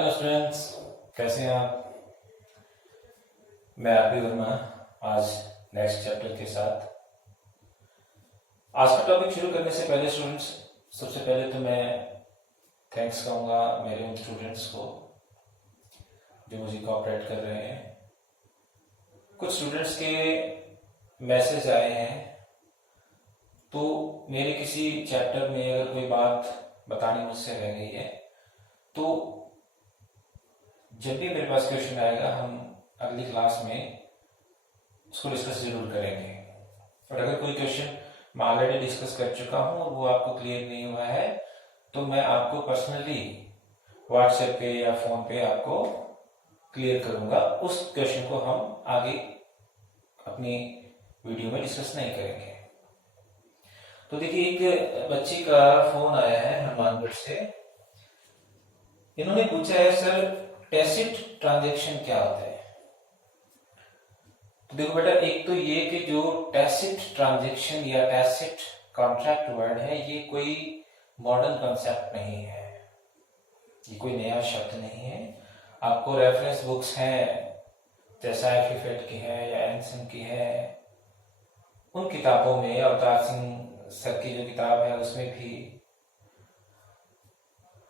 Hello students, कैसे हैं आप। मैं आरपी वर्मा आज नेक्स्ट चैप्टर के साथ। आज का टॉपिक शुरू करने से पहले स्टूडेंट्स, सबसे पहले तो मैं थैंक्स कहूँगा मेरे उन स्टूडेंट्स को जो मुझे कोऑपरेट कर रहे हैं। कुछ स्टूडेंट्स के मैसेज आए हैं, तो मेरे किसी चैप्टर में अगर कोई बात बतानी मुझसे रह गई है तो जब भी मेरे पास क्वेश्चन आएगा हम अगली क्लास में उसको डिस्कस जरूर करेंगे। और अगर कोई क्वेश्चन मैं ऑलरेडी डिस्कस कर चुका हूँ और वो आपको क्लियर नहीं हुआ है तो मैं आपको पर्सनली व्हाट्सएप पे या फोन पे आपको क्लियर करूंगा। उस क्वेश्चन को हम आगे अपनी वीडियो में डिस्कस नहीं करेंगे। तो देखिए, एक बच्ची का फोन आया है हनुमानगढ़ से। इन्होंने पूछा है, सर टैसिट ट्रांजैक्शन क्या होता है। तो देखो बेटा, एक तो ये कि जो टैसिट ट्रांजैक्शन या टैसिट कॉन्ट्रैक्ट वर्ड है, ये कोई मॉडर्न कॉन्सेप्ट नहीं है, ये कोई नया शब्द नहीं है। आपको रेफरेंस बुक्स हैं, जैसा एफिफेट की है या एनसन की है, उन किताबों में अवतार सिंह सर की जो किताब है उसमें भी,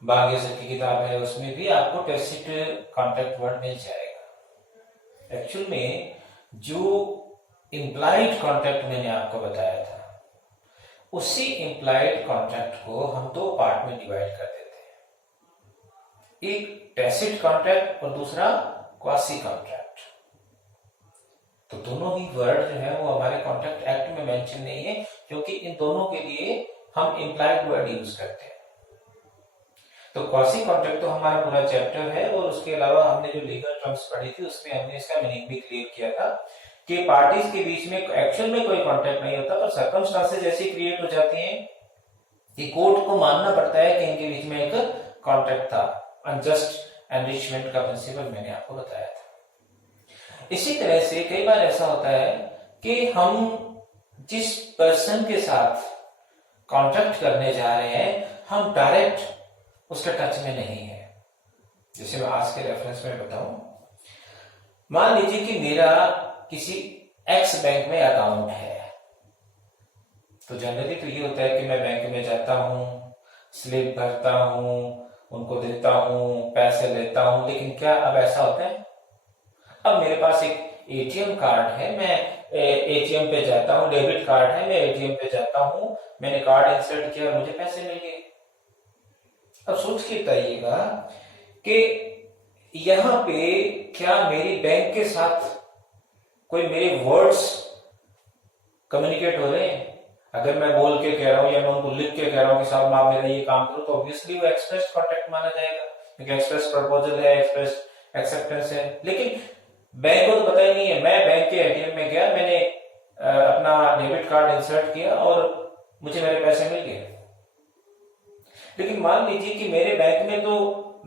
बागे सर की किताब है उसमें भी आपको टैसिट कॉन्ट्रैक्ट वर्ड मिल जाएगा। एक्चुअल में जो इम्प्लाइड कॉन्ट्रैक्ट मैंने आपको बताया था, उसी इम्प्लाइड कॉन्ट्रैक्ट को हम दो पार्ट में डिवाइड कर देते हैं, एक टैसिट कॉन्ट्रैक्ट और दूसरा क्वासी कॉन्ट्रैक्ट। तो दोनों ही वर्ड जो है वो हमारे कॉन्ट्रैक्ट एक्ट में मेंशन नहीं है, क्योंकि इन दोनों के लिए हम इम्प्लाइड वर्ड यूज करते हैं। तो क्वासी कॉन्ट्रैक्ट तो हमारा पूरा चैप्टर है, और उसके अलावा हमने जो लीगल टर्म्स पढ़ी थी उसमें हमने इसका मीनिंग भी क्लियर किया था कि पार्टीज के बीच में एक्चुअल में कोई कॉन्ट्रैक्ट नहीं होता, पर सर्कमस्टांसेस ऐसी क्रिएट हो जाती हैं कि कोर्ट को मानना पड़ता है कि इनके बीच में एक कॉन्ट्रैक्ट था। अनजस्ट एनरिचमेंट का प्रिंसिपल मैंने आपको बताया था। इसी तरह से कई बार ऐसा होता है कि हम जिस पर्सन के साथ कॉन्ट्रैक्ट करने जा रहे हैं, हम डायरेक्ट उसके टच में नहीं है। जैसे मैं आज के रेफरेंस में बताऊं, मान लीजिए कि मेरा किसी एक्स बैंक में अकाउंट है। तो जनरली तो ये होता है कि मैं बैंक में जाता हूं, स्लिप भरता हूं, उनको देता हूं, पैसे लेता हूं। लेकिन क्या अब ऐसा होता है? अब मेरे पास एक एटीएम कार्ड है, मैं एटीएम पे जाता हूं, डेबिट कार्ड है, मैं एटीएम पे जाता हूं, मैंने कार्ड इंसर्ट किया, मुझे पैसे मिल गए। अब सोच के बताइएगा कि यहां पे क्या मेरी बैंक के साथ कोई मेरे वर्ड्स कम्युनिकेट हो रहे हैं? अगर मैं बोल के कह रहा हूं या मैं उनको लिख के कह रहा हूं कि साहब आप मेरा ये काम करो, तो ऑब्वियसली वो एक्सप्रेस कॉन्ट्रैक्ट माना जाएगा, क्योंकि एक्सप्रेस प्रपोजल है, एक्सप्रेस एक्सेप्टेंस है। लेकिन बैंक को तो पता ही नहीं है। मैं बैंक के एटीएम में गया, मैंने अपना डेबिट कार्ड इंसर्ट किया और मुझे मेरे पैसे मिल गए। लेकिन मान लीजिए कि मेरे बैंक में तो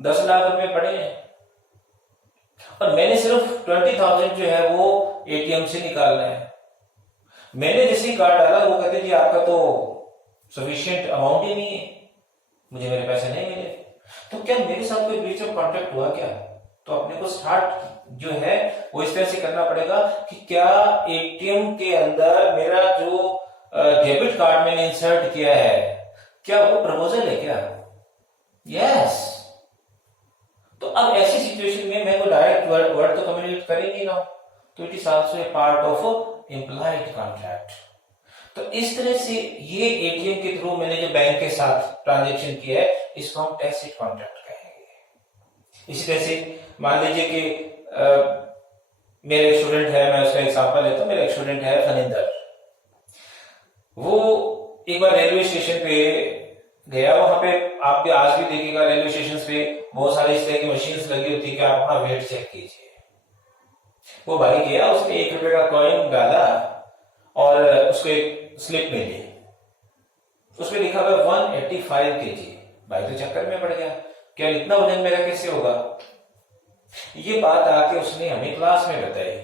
10 लाख रुपए पड़े हैं और मैंने सिर्फ 20,000 जो है वो एटीएम से निकालना है। मैंने जैसे ही कार्ड डाला, वो कहते जी आपका तो सफिशिएंट अमाउंट ही नहीं है, मुझे मेरे पैसे नहीं मिले। तो क्या मेरे साथ कोई ब्रीच ऑफ कॉन्ट्रैक्ट हुआ क्या? तो अपने को स्टार्ट जो है वो इस तरह से करना पड़ेगा कि क्या एटीएम के अंदर मेरा जो डेबिट कार्ड मैंने इंसर्ट किया है, क्या वो प्रपोजल है क्या? यस। तो अब ऐसी सिचुएशन में मैं को डायरेक्ट वर्ड तो कम्युनिकेट करेंगे ना, तो it is also a part of implied contract. तो इस तरह से ये एटीएम के थ्रू मैंने जो बैंक के साथ ट्रांजैक्शन किया है, इसको हम टैसिट कॉन्ट्रैक्ट कहेंगे। इसी तरह से मान लीजिए कि मेरे स्टूडेंट है, मैं उसका एग्जांपल लेता हूं। मेरा स्टूडेंट है फनिंदर, वो एक बार रेलवे स्टेशन पे गया। वहां पे आप भी आज भी देखिएगा, रेलवे स्टेशन पे बहुत सारी इस तरह की मशीन्स लगी होती है कि आप अपना वेट चेक कीजिए। वो भाई गया, उसने ₹1 का कॉइन डाला और उसको एक स्लिप मिली, उसमें लिखा हुआ 185 kg। भाई तो चक्कर में पड़ गया, क्या इतना वजन मेरा कैसे होगा? ये बात आके उसने हमें क्लास में बताई।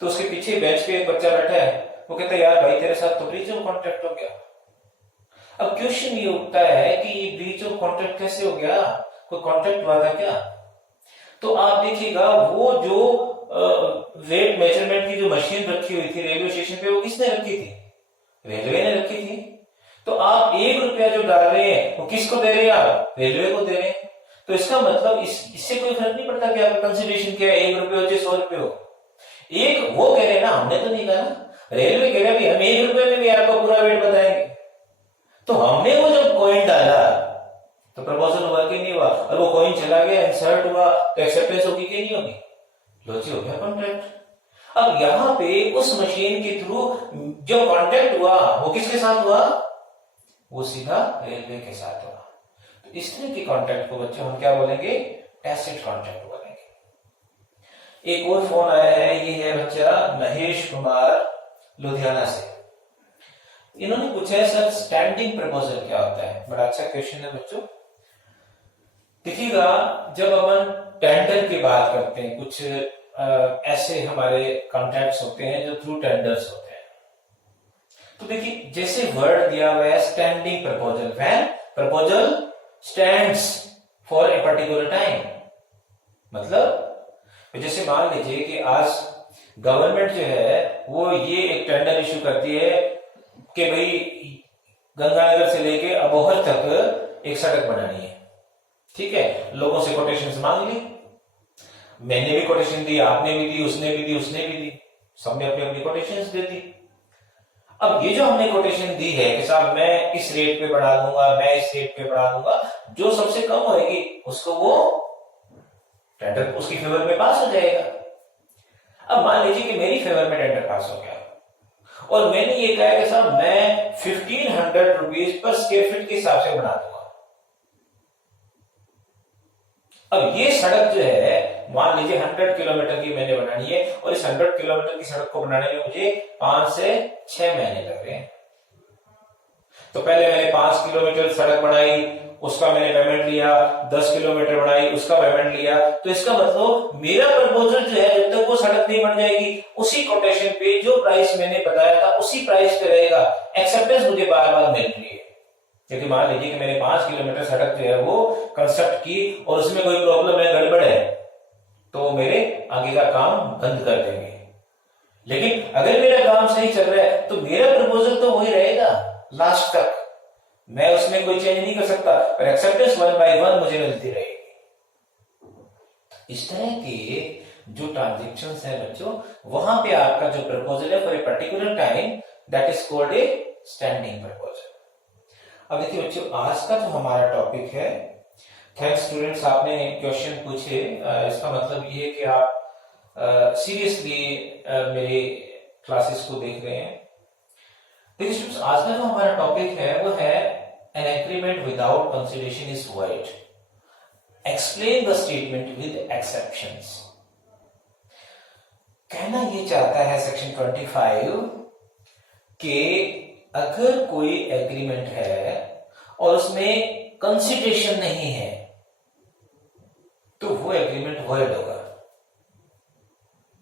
तो उसके पीछे बेंच पे एक बच्चा बैठा है, वो कहता है यार भाई तेरे साथ तो ब्रीच ऑफ कॉन्ट्रैक्ट हो गया। अब क्वेश्चन ये उठता है कि ये ब्रीच ऑफ कॉन्ट्रैक्ट कैसे हो गया? कोई कॉन्ट्रैक्ट हुआ था क्या? तो आप देखिएगा वो जो वेट मेजरमेंट की जो मशीन रखी हुई थी रेलवे स्टेशन पे, वो किसने रखी थी? रेलवे ने रखी थी। तो आप 1 रुपया जो डाल रहे हैं वो किसको दे रहे हैं? आप रेलवे को दे रहे हैं। तो इसका मतलब इससे कोई फर्क नहीं पड़ता कि आपका कंसिडरेशन क्या है, 1 रुपये हो चाहे 100 रुपये हो। एक वो कह रहे हैं ना, हमने तो नहीं कहा ना, रेलवे कह रहे हैं हम 1 रुपये में भी आपको पूरा वेट बताएंगे। तो हमने वो जब कॉइन डाला तो प्रपोजल हुआ कि नहीं हुआ, और वो कॉइन चला गया, इंसर्ट हुआ, तो एक्सेप्टेंस होगी कि नहीं होगी? लो जी, हो गया कॉन्ट्रैक्ट। अब यहां पे उस मशीन के थ्रू जो कॉन्ट्रैक्ट हुआ वो किसके साथ हुआ? वो सीधा रेलवे के साथ हुआ। तो इस तरह के कॉन्ट्रैक्ट को बच्चों हम क्या बोलेंगे? टैसिट कॉन्ट्रैक्ट बोलेंगे। एक और फोन आया है, ये है बच्चा महेश कुमार लुधियाना से। इन्होंने पूछा है सर स्टैंडिंग प्रपोजल क्या होता है? बड़ा अच्छा क्वेश्चन है बच्चों। देखिएगा, जब अपन टेंडर की बात करते हैं, कुछ ऐसे हमारे कॉन्ट्रैक्ट्स होते हैं जो थ्रू टेंडर्स होते हैं, तो देखिए जैसे वर्ड दिया हुआ है standing proposal, when proposal stands for a particular time. मतलब जैसे मान लीजिए कि आज गवर्नमेंट जो है वो ये एक टेंडर इशू करती है कि भाई गंगानगर से लेके अबोहर तक एक सड़क बनानी है। ठीक है, लोगों से कोटेशंस मांग ली, मैंने भी कोटेशन दी, आपने भी दी, उसने भी दी, उसने भी दी, सबने अपनी अपनी कोटेशंस दे दी। अब ये जो हमने कोटेशन दी है कि साहब मैं इस रेट पे बढ़ा दूंगा, मैं इस रेट पे बढ़ा दूंगा, जो सबसे कम होएगी उसको वो टेंडर उसकी फेवर में पास हो जाएगा। अब मान लीजिए कि मेरी फेवर में टेंडर पास हो गया और मैंने ये कहा कि साहब मैं 1500 रुपीज पर स्क्वायर फीट के हिसाब से बना दूंगा। अब ये सड़क जो है मान लीजिए 100 किलोमीटर की मैंने बनानी है और इस 100 किलोमीटर की सड़क को बनाने में मुझे 5 से 6 महीने लग रहे हैं। तो पहले मैंने 5 किलोमीटर सड़क बनाई, उसका मैंने पेमेंट लिया, 10 किलोमीटर बनाई, उसका पेमेंट लिया। तो इसका मतलब मेरा प्रपोजल जो है जब तक वो सड़क नहीं बन जाएगी उसी कोटेशन पे जो प्राइस मैंने बताया था उसी प्राइस पे रहेगा। एक्सेप्टेंस मुझे बार बार मिल रही है, क्योंकि मान लीजिए कि मैंने 5 किलोमीटर सड़क जो है वो कंस्ट्रक्ट की और उसमें कोई प्रॉब्लम है, गड़बड़ है, तो मेरे आगे का काम बंद कर देंगे। लेकिन अगर मेरा काम सही चल रहा है तो मेरा प्रपोजल तो वही रहेगा लास्ट तक, मैं उसमें कोई चेंज नहीं कर सकता, पर एक्सेप्टेंस 1 बाय 1 मुझे मिलती रहेगी। इस तरह के जो ट्रांजेक्शंस है बच्चों, वहां पे आपका जो प्रपोजल है for a particular time, that is called a standing proposal. अब देखिए बच्चों, आज का जो हमारा टॉपिक है, थैंक्स स्टूडेंट्स आपने क्वेश्चन पूछे, इसका मतलब ये है कि आप सीरियसली मेरे क्लासेस को देख रहे हैं। देखिए स्टूडेंट्स, आज का जो हमारा टॉपिक है वो है an agreement without consideration is void, explain the statement with exceptions. कहना ये चाहता है सेक्शन 25 कि अगर कोई एग्रीमेंट है और उसमें कंसीडरेशन नहीं है तो वो एग्रीमेंट वॉइड होगा।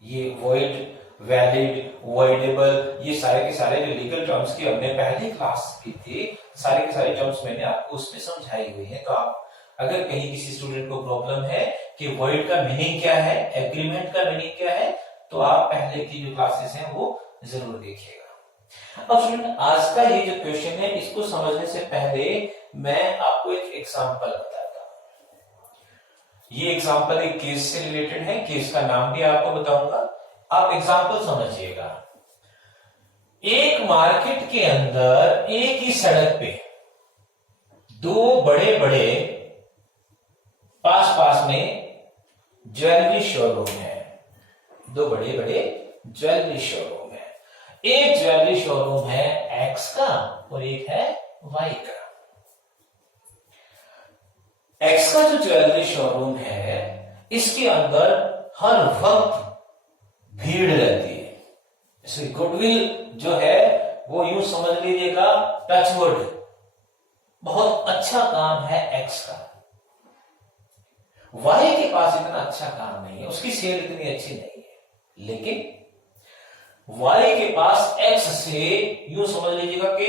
ये वॉइड, वैलिड, वॉइडेबल, ये सारे के सारे जो लीगल टर्म्स की हमने पहली क्लास की थी, सारे के सारे टर्म्स मैंने आपको उसमें समझाई हुई है। तो आप अगर कहीं किसी स्टूडेंट को प्रॉब्लम है कि वॉइड का मीनिंग क्या है, एग्रीमेंट का मीनिंग क्या है, तो आप पहले की जो क्लासेस हैं वो जरूर देखिएगा। अब स्टूडेंट, आज का ये जो क्वेश्चन है इसको समझने से पहले मैं आपको एक एग्जांपल बताता हूं। ये एग्जांपल एक केस से रिलेटेड है, केस का नाम भी आपको बताऊंगा, आप एग्जांपल समझिएगा। एक मार्केट के अंदर एक ही सड़क पे दो बड़े बड़े पास पास में ज्वेलरी शोरूम है, दो बड़े बड़े ज्वेलरी शोरूम है। एक ज्वेलरी शोरूम है एक्स का और एक है वाई का। एक्स का जो ज्वेलरी शोरूम है इसके अंदर हर वक्त भीड़ रहती है, इसकी गुडविल जो है वो यूं समझ लीजिएगा टचवुड, बहुत अच्छा काम है एक्स का। वाई के पास इतना अच्छा काम नहीं है, उसकी सेल इतनी अच्छी नहीं है, लेकिन वाई के पास एक्स से यूं समझ लीजिएगा कि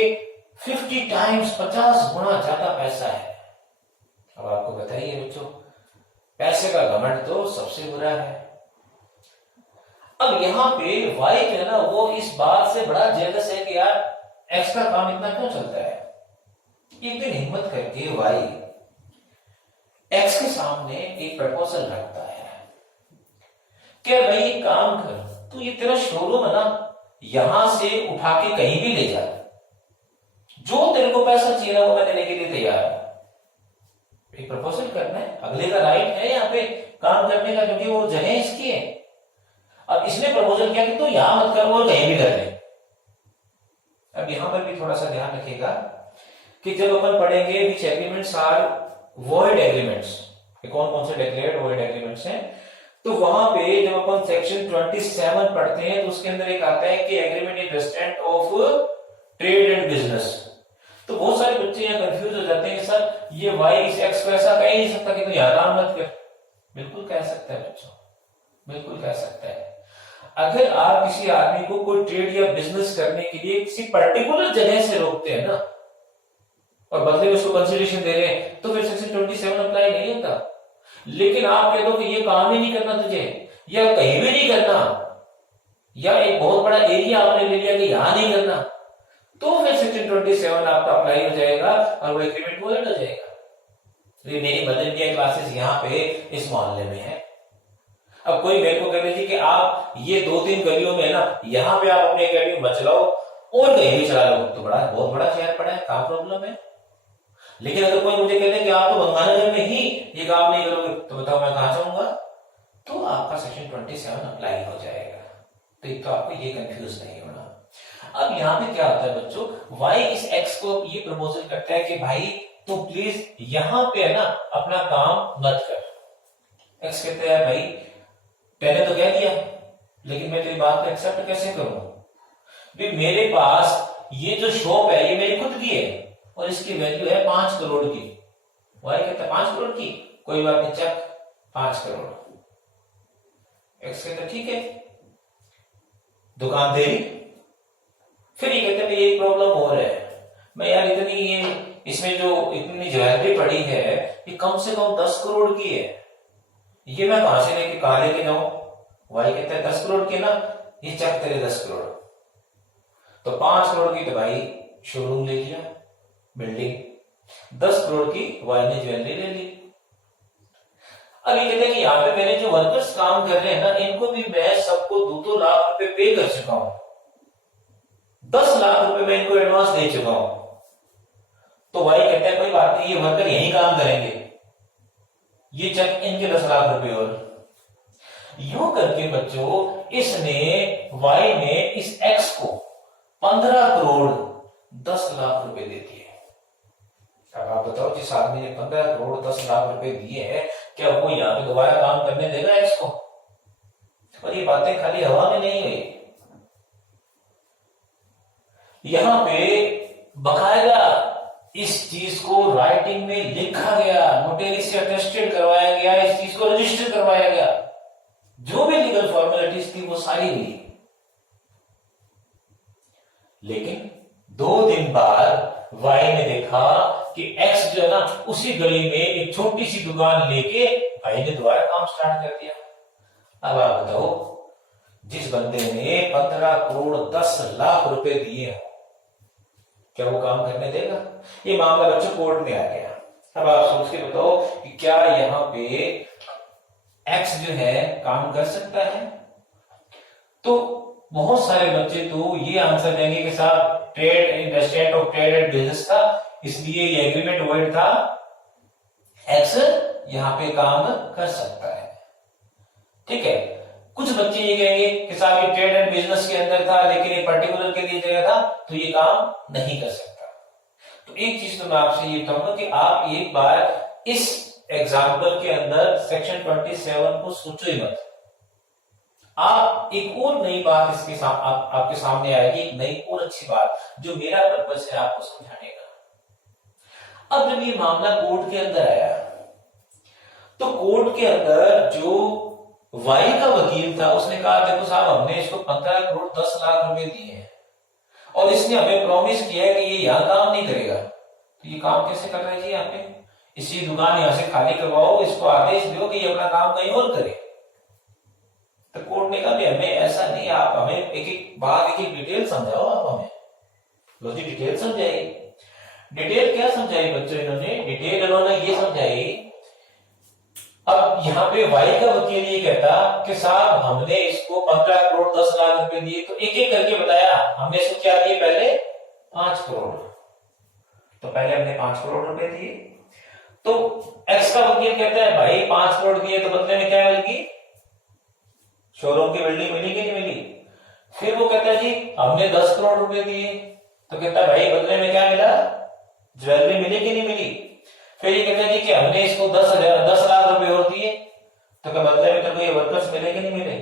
50 टाइम्स 50 गुना ज्यादा पैसा है। अब आपको बताइए बच्चों, पैसे का घमंड तो सबसे बुरा है। अब यहाँ पे वाई जो है ना वो इस बात से बड़ा जेलस है कि यार एक्स का काम इतना क्यों चलता है। एक दिन हिम्मत करके वाई एक्स के सामने एक प्रपोजल रखता है कि भाई एक काम कर, तू ये तेरा शोरूम है ना यहां से उठा के कहीं भी ले जा, जो तेरे को पैसा चाहिए वो मैं देने के लिए तैयार हूं। एक प्रपोजल करना है, अगले का राइट है यहाँ पे काम करने का, क्योंकि वो जगह इसकी है। अब इसने प्रपोजल किया कि तू यहां मत कर और कहीं भी कर ले। अब यहां पर भी थोड़ा सा ध्यान रखिएगा कि जब अपन पढ़ेंगे विच एग्रीमेंट्स आर वॉइड एग्रीमेंट्स, कौन कौन से डिक्लेयर्ड वॉइड एग्रीमेंट्स हैं, तो वहां पे जब अपन सेक्शन 27 पढ़ते हैं तो उसके अंदर एक आता है कि agreement in respect of trade and business. तो बहुत सारे बच्चे यहाँ कंफ्यूज हो जाते हैं कि सर ये वाई इस एक्स को ऐसा कह ही नहीं सकता कि तू यहां काम मत कर। बिल्कुल कह सकता है बच्चों, बिल्कुल कह सकता है। अगर आप किसी आदमी को कोई ट्रेड या बिजनेस करने के लिए किसी पर्टिकुलर जगह से रोकते हैं ना और बदले में उसको कंसिडरेशन दे रहे हैं तो फिर सेक्शन 27 अप्लाई नहीं होता। लेकिन आप कह दो कि ये काम ही नहीं करना तुझे या कहीं भी नहीं करना, या एक बहुत बड़ा एरिया आपने ले लिया कि यहां नहीं करना, तो फिर सेक्शन 27 आपका अप्लाई हो जाएगा और वो एग्रीमेंट वॉइड हो जाएगा। तो ये मेरी मदर इंडिया क्लासेस यहाँ पे इस मोहल्ले में है। अब कोई मेरे को कह दीजिए कि आप ये 2-3 गलियों में ना यहाँ पे आप अपने एकेडमी में चलाओ और कहीं भी चला लो, तो बड़ा बहुत बड़ा शहर पड़ा है, क्या प्रॉब्लम है। लेकिन अगर कोई मुझे कहते हैं कि आप तो गंगानगर में ही ये काम नहीं करोगे, तो बताओ मैं कहां जाऊंगा, तो आपका सेक्शन 27 अप्लाई हो जाएगा। तो एक तो आपको ये कंफ्यूज नहीं होना। अब यहाँ पे क्या होता है बच्चों, वाई इस एक्स को ये प्रपोजल करता है कि भाई तो प्लीज यहां पे है ना अपना काम मत कर। एक्स कहते हैं भाई पहले तो कह दिया लेकिन मैं तेरी बात को एक्सेप्ट कैसे करूं, भी मेरे पास ये जो शॉप है ये मेरी खुद की है और इसकी वैल्यू है 5 करोड़ की। वाई कहता है 5 करोड़ की, कोई बात नहीं, चेक 5 करोड़। एक्स कहता है ठीक है, दुकान तेरी। फिर ये कहते हैं एक प्रॉब्लम और है, मैं यार इतनी ये इसमें जो इतनी ज्वेलरी पड़ी है ये कम से कम 10 करोड़ की है, ये मैं कहां से लेके कहां लेके जाऊं। वाई कहता है 10 करोड़ की ना, ये चेक तेरे 10 करोड़। तो 5 करोड़ की तो भाई शोरूम ले लिया, बिल्डिंग, 10 करोड़ की वाई ने ज्वेलरी ले ली। अब ये कहते हैं कि यहाँ पे मेरे जो वर्कर्स काम कर रहे हैं ना इनको भी मैं सबको 2-2 लाख रुपए पे कर चुका हूं, 10 लाख रुपए मैं इनको एडवांस दे चुका हूं। तो वाई कहता है कोई बात नहीं, ये वर्कर यही काम करेंगे, ये चेक इनके 10 लाख रुपए। और यूं करके बच्चों इसने वाई ने इस एक्स को 15 करोड़ 10 लाख रुपए दे दिए। अब आप बताओ जिस आदमी ने 15 करोड़ 10 लाख रुपए दिए हैं क्या वो यहाँ पे दोबारा काम करने देगा एक्स को। और ये बातें खाली हवा में नहीं हुई, यहां पे बकायदा इस चीज को राइटिंग में लिखा गया, नोटरी से अटेस्टेड करवाया गया, इस चीज को रजिस्टर करवाया गया, जो भी लीगल फॉर्मेलिटीज थी वो सारी हुई। लेकिन 2 दिन बाद वाई ने देखा कि एक्स जो है ना उसी गली में एक छोटी सी दुकान लेके भाई ने दोबारा काम स्टार्ट कर दिया। अब आप बताओ जिस बंदे ने 15 करोड़ 10 लाख रुपए दिए हो क्या वो काम करने देगा। ये मामला बच्चों कोर्ट में आ गया। अब आप सोच के बताओ कि क्या यहां पे एक्स जो है काम कर सकता है। तो बहुत सारे बच्चे तो ये आंसर देंगे कि साहब trade in respect of trade and business था इसलिए ये एग्रीमेंट वॉइड था, एक्स यहां पे काम कर सकता है। ठीक है, कुछ बच्चे ये कहेंगे कि साहब ये ट्रेड एंड बिजनेस के अंदर था लेकिन ये पर्टिकुलर के लिए जगह था तो ये काम नहीं कर सकता। तो एक चीज तो मैं आपसे ये कहूंगा कि आप एक बार इस एग्जाम्पल के अंदर सेक्शन 27 को सोचो ही मत। आप एक और नई बात इसके आपके सामने आएगी, एक नई और अच्छी बात जो मेरा पर्पस है आपको समझाने का। अब जब ये मामला कोर्ट के अंदर आया तो कोर्ट के अंदर जो वाई का वकील था उसने कहा देखो साहब हमने इसको 15 करोड़ 10 लाख रुपए दिए हैं और इसने हमें प्रॉमिस किया है कि ये यहां काम नहीं करेगा, तो ये काम कैसे कर रहा है जी यहाँ पे। इसी दुकान यहां से खाली करवाओ, इसको आदेश दो कि ये अपना काम कहीं और करे। तो कोर्ट ने कहा कि हमें ऐसा नहीं, आप हमें एक एक बात, एक एक डिटेल समझाओ आप हमें। लो जी डिटेल समझाई। डिटेल क्या समझाई बच्चों इन्होंने? डिटेल इन्होंने ये समझाई, अब यहाँ पे वाई का वकील ये कहता कि साहब हमने इसको 15 करोड़ 10 लाख रुपए दिए, तो एक एक करके बताया हमने इसको क्या दिए, पहले 5 करोड़, तो पहले हमने 5 करोड़ रुपए दिए। तो एक्स का वकील कहता है भाई 5 करोड़ दिए तो बदले में क्या मिलेगी, शोरूम की बिल्डिंग मिली कि नहीं मिली? फिर वो कहता है जी हमने 10 करोड़ रुपए दिए, तो कहता है भाई बदले में क्या मिला, ज्वेलरी मिली कि नहीं मिली? फिर ये कहते हैं जी कि हमने इसको 10 लाख रुपए और दिए, तो क्या बदले में तो ये वर्कर्स मिले कि नहीं मिले?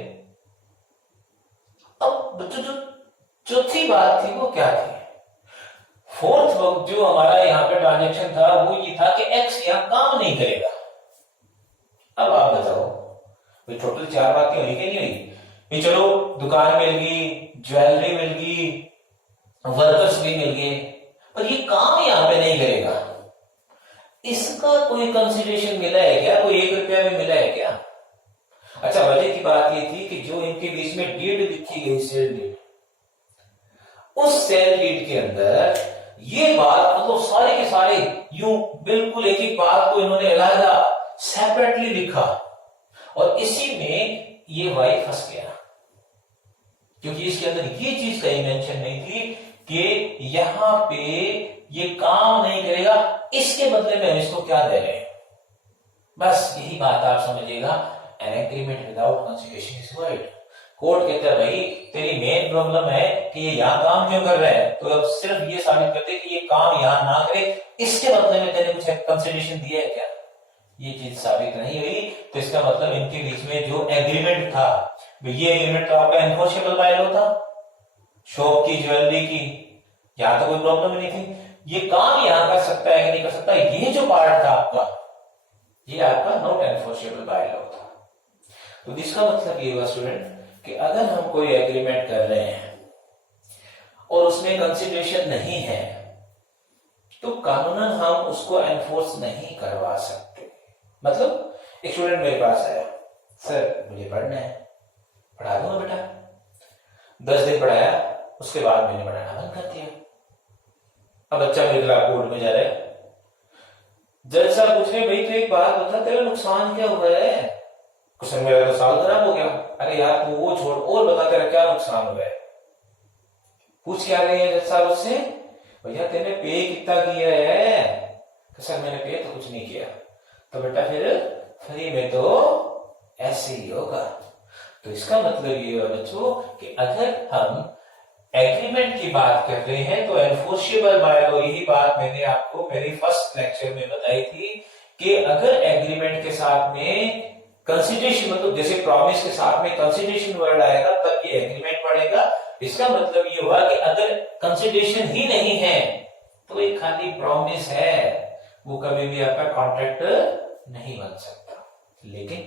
अब बच्चों जो चौथी बात थी वो क्या थी? फोर्थ वक्त जो हमारा यहाँ पे ट्रांजेक्शन था वो ये था कि एक्स यहाँ काम नहीं करेगा। अब आप बताओ टोटल 4 बातें हुई कि नहीं हुई? चलो दुकान मिल गई, ज्वेलरी मिल गई, वर्कर्स भी मिल गए, पर ये काम यहाँ पे नहीं करेगा, इसका कोई कंसिडरेशन मिला है क्या? कोई 1 रुपया भी मिला है क्या? अच्छा वजह की बात ये थी कि जो इनके बीच में डीड लिखी गई, सेल डीड, उस सेल डीड के अंदर ये बात मतलब सारे के सारे यूं बिल्कुल एक एक बात को इन्होंने अलग सेपरेटली लिखा, और इसी में ये वाई फंस गया, क्योंकि इसके अंदर ये चीज कहीं मेंशन नहीं थी कि यहां पे ये काम नहीं करेगा, इसके बदले में हम इसको क्या दे रहे हैं। बस यही बात आप समझिएगा, an agreement without consideration is void. Court कहता है भाई तेरी मेन प्रॉब्लम है कि ये यहां काम क्यों कर रहा है, तो अब सिर्फ ये साबित करते कि ये काम यहां ना करे, इसके बदले में तेने कुछ कंसिडरेशन दिया है क्या? ये चीज साबित नहीं हुई, तो इसका मतलब इनके बीच में जो एग्रीमेंट था, ये एग्रीमेंट तो आपका एनफोर्सेबल बाय लॉ था, शॉप की, ज्वेलरी की, यहां तो कोई प्रॉब्लम नहीं थी। ये काम यहां कर सकता है कि नहीं कर सकता, ये जो पार्ट था आपका, ये आपका नॉट एनफोर्सेबल बाय लॉ था। तो इसका मतलब ये हुआ स्टूडेंट कि अगर हम कोई एग्रीमेंट कर रहे हैं और उसमें कंसिडरेशन नहीं है, तो कानूनन हम उसको एनफोर्स नहीं करवा सकते। मतलब एक स्टूडेंट मेरे पास आया, सर मुझे पढ़ना है, पढ़ा दूंगा बेटा। 10 दिन पढ़ाया, उसके बाद मैंने पढ़ाना बंद कर दिया। अब बच्चा मेरे खिलाफ कोर्ट में जा रहा है, जज साहब पूछ रहे भाई तो एक बात बता, तेरा नुकसान क्या हुआ है? क्वेश्चन मेरा तो साल खराब हो गया। अरे यार तू वो छोड़, और बता तेरा क्या नुकसान हुआ है? पूछ क्या रहे हैं जज साहब उससे, भैया तेने पे कितना किया है? तो सर मैंने पे तो कुछ नहीं किया। तो बेटा फिर फ्री में तो ऐसे ही होगा। तो इसका मतलब ये है बच्चों कि अगर हम एग्रीमेंट की बात कर रहे हैं तो एनफोर्सेबल बाय लॉ, यही बात मैंने आपको मेरी फर्स्ट लेक्चर में बताई थी कि अगर एग्रीमेंट के साथ में कंसिडरेशन, मतलब जैसे प्रॉमिस के साथ में कंसिडरेशन वर्ड आएगा तब ये एग्रीमेंट पड़ेगा। इसका मतलब ये हुआ कि अगर कंसिडरेशन ही नहीं है तो एक खाली प्रॉमिस है, वो कभी भी आपका कॉन्ट्रैक्ट नहीं बन सकता। लेकिन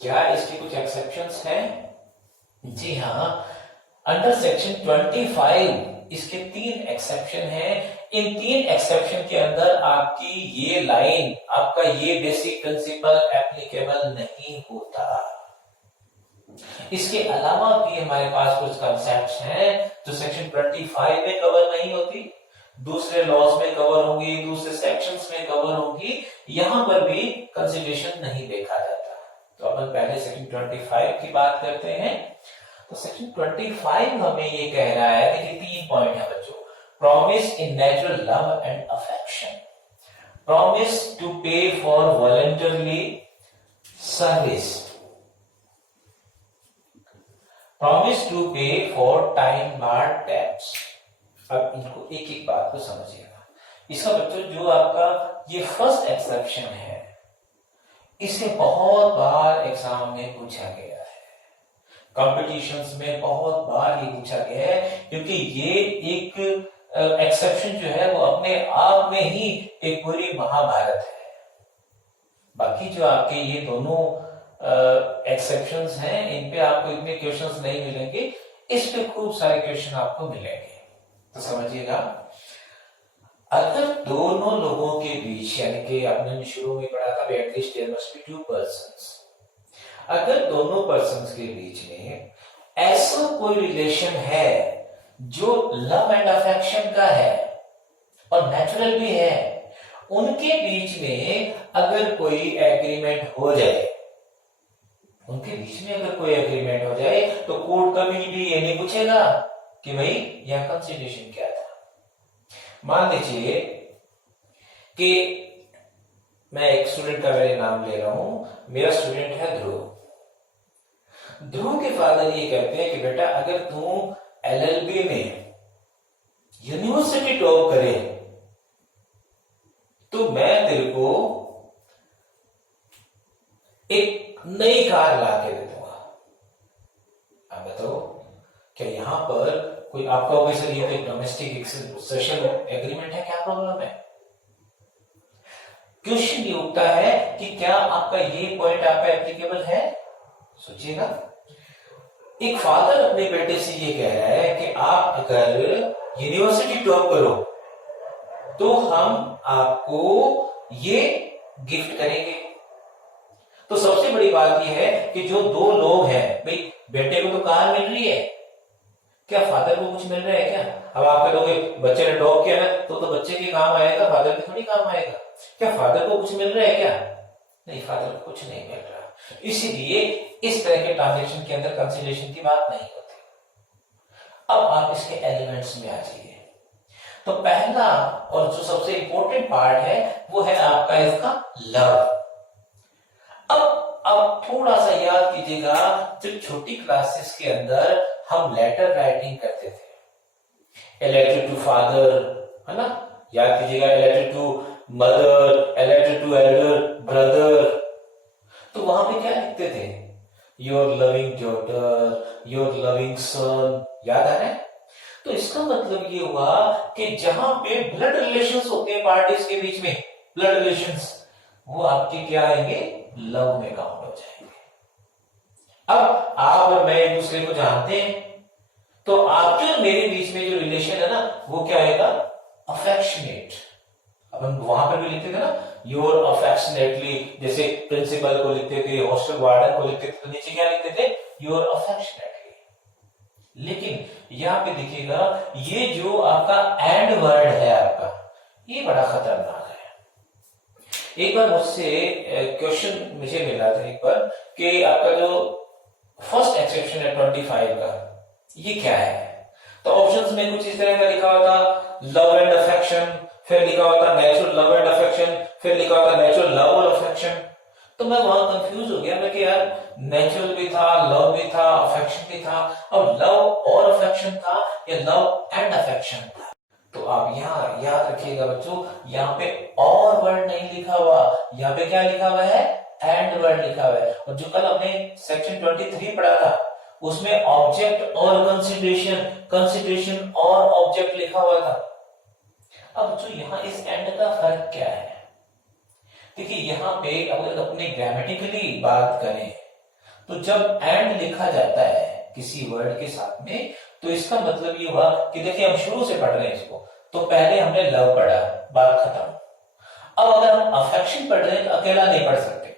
क्या इसके कुछ एक्सेप्शंस हैं? जी हाँ, अंडर सेक्शन 25 इसके 3 एक्सेप्शन हैं। इन 3 एक्सेप्शन के अंदर आपकी ये लाइन, आपका ये बेसिक प्रिंसिपल एप्लीकेबल नहीं होता। इसके अलावा भी हमारे पास कुछ कॉन्सेप्ट्स हैं जो सेक्शन 25 में कवर नहीं होती, दूसरे लॉज में कवर होंगी, दूसरे सेक्शंस में कवर होंगी, यहां पर भी कंसिडरेशन नहीं देखा जाता। तो अपन पहले सेक्शन 25 की बात करते हैं। तो सेक्शन 25 हमें ये कह रहा है, देखिए 3 पॉइंट है बच्चों। Promise in natural love and affection, promise to pay for voluntarily service, promise to pay for time barred tax. अब इनको एक एक बात को समझिएगा। इसका बच्चों जो आपका ये फर्स्ट एक्सेप्शन है, इसे बहुत बार एग्जाम में पूछा गया है, कॉम्पिटिशन्स में बहुत बार ये पूछा गया है, क्योंकि ये एक एक्सेप्शन जो है वो अपने आप में ही एक पूरी महाभारत है। बाकी जो आपके ये दोनों एक्सेप्शंस हैं, इन पे आपको इतने क्वेश्चंस नहीं मिलेंगे, इस पे खूब सारे क्वेश्चन आपको मिलेंगे। तो समझिएगा, अगर दोनों लोगों के बीच बीच, यानी कि आपने शुरू में पढ़ा था at least there must be 2 persons. अगर दोनों पर्सन्स के बीच में ऐसा कोई रिलेशन है जो लव एंड अफेक्शन का है और नेचुरल भी है, उनके बीच में अगर कोई एग्रीमेंट हो जाए, उनके बीच में अगर कोई एग्रीमेंट हो जाए, तो कोर्ट कभी भी ये नहीं पूछेगा कि भाई यह कंसिडरेशन क्या था। मान लीजिए कि मैं एक स्टूडेंट का मेरे नाम ले रहा हूं, मेरा स्टूडेंट है ध्रुव। ध्रुव के फादर ये कहते हैं कि बेटा अगर तू एलएलबी में यूनिवर्सिटी टॉप करे तो मैं तेरे को एक नई कार ला के दे दूंगा। आप बताओ क्या यहां पर कोई आपका कोई सर ये कोई डोमेस्टिक सोशल एग्रीमेंट है, क्या प्रॉब्लम है? क्वेश्चन ये उठता है कि क्या आपका ये पॉइंट आप पे एप्लीकेबल है? सोचिएगा, एक फादर अपने बेटे से ये कह रहा है कि आप अगर यूनिवर्सिटी टॉप करो तो हम आपको ये गिफ्ट करेंगे। तो सबसे बड़ी बात यह है कि जो दो लोग हैं, भाई बेटे को तो कार मिल रही है, क्या फादर को कुछ मिल रहा है क्या? अब आप कहोगे बच्चे ने टॉप किया ना तो बच्चे के काम आएगा, फादर के थोड़ी काम आएगा। क्या फादर को कुछ मिल रहा है क्या? नहीं, फादर को कुछ नहीं मिल रहा। इसीलिए इस तरह के ट्रांजैक्शन के अंदर कंसिडरेशन की बात नहीं होती। अब आप इसके एलिमेंट्स में आ जाइए। तो पहला और जो सबसे इंपॉर्टेंट पार्ट है वो है आपका इसका लव। अब थोड़ा सा याद कीजिएगा, जब छोटी क्लासेस के अंदर हम लेटर राइटिंग करते थे, ए लेटर टू फादर, है ना, याद कीजिएगा, a letter to mother, a letter to elder brother, तो वहां पे क्या लिखते थे? Your loving daughter, your loving son, याद आ रहा है? तो इसका मतलब ये हुआ कि जहां पे ब्लड रिलेशंस होते हैं पार्टीज के बीच में, ब्लड रिलेशंस, वो आपके क्या आएंगे? लव में काउंट हो जाएंगे। अब आप और मैं एक दूसरे को जानते हैं, तो आपके और मेरे बीच में जो रिलेशन है ना वो क्या आएगा? अफेक्शनेट। अब हम वहां पर भी लिखते थे ना, योर अफेक्शनेटली, जैसे प्रिंसिपल को लिखते थे, हॉस्टल वार्डन को लिखते थे, तो नीचे क्या लिखते थे? Your affectionately. लेकिन यहां पे देखिएगा, ये जो आपका एंड वर्ड है आपका, ये बड़ा खतरनाक है। एक बार मुझसे क्वेश्चन मुझे मिला था एक बार कि आपका जो फर्स्ट एक्सेप्शन है 25 का, ये क्या है? तो ऑप्शंस में कुछ इस तरह का लिखा हुआ था, लव एंड अफेक्शन, फिर लिखा हुआ था नेचुरल लव एंड अफेक्शन, फिर लिखा हुआ था नेचुरल लव और अफेक्शन। तो मैं वहां कंफ्यूज हो गया, मैं कि यार नेचुरल भी था, लव भी था, अफेक्शन भी था, अब लव और अफेक्शन था या लव एंड अफेक्शन था? तो आप यहाँ याद रखिएगा बच्चों, यहाँ पे और वर्ड नहीं लिखा हुआ, यहाँ पे क्या लिखा हुआ है? एंड वर्ड लिखा हुआ है। और जो कल हमने सेक्शन 23 पढ़ा था उसमें ऑब्जेक्ट और कंसिडरेशन, कंसिडरेशन और ऑब्जेक्ट लिखा हुआ था। अब जो यहाँ इस एंड का फर्क क्या है? देखिए यहाँ पे अगर अपने ग्रामेटिकली बात करें तो जब एंड लिखा जाता है किसी वर्ड के साथ में, तो इसका मतलब ये हुआ कि देखिए हम शुरू से पढ़ रहे हैं इसको, तो पहले हमने लव पढ़ा, बात खत्म। अब अगर हम अफेक्शन पढ़ रहे हैं तो अकेला नहीं पढ़ सकते,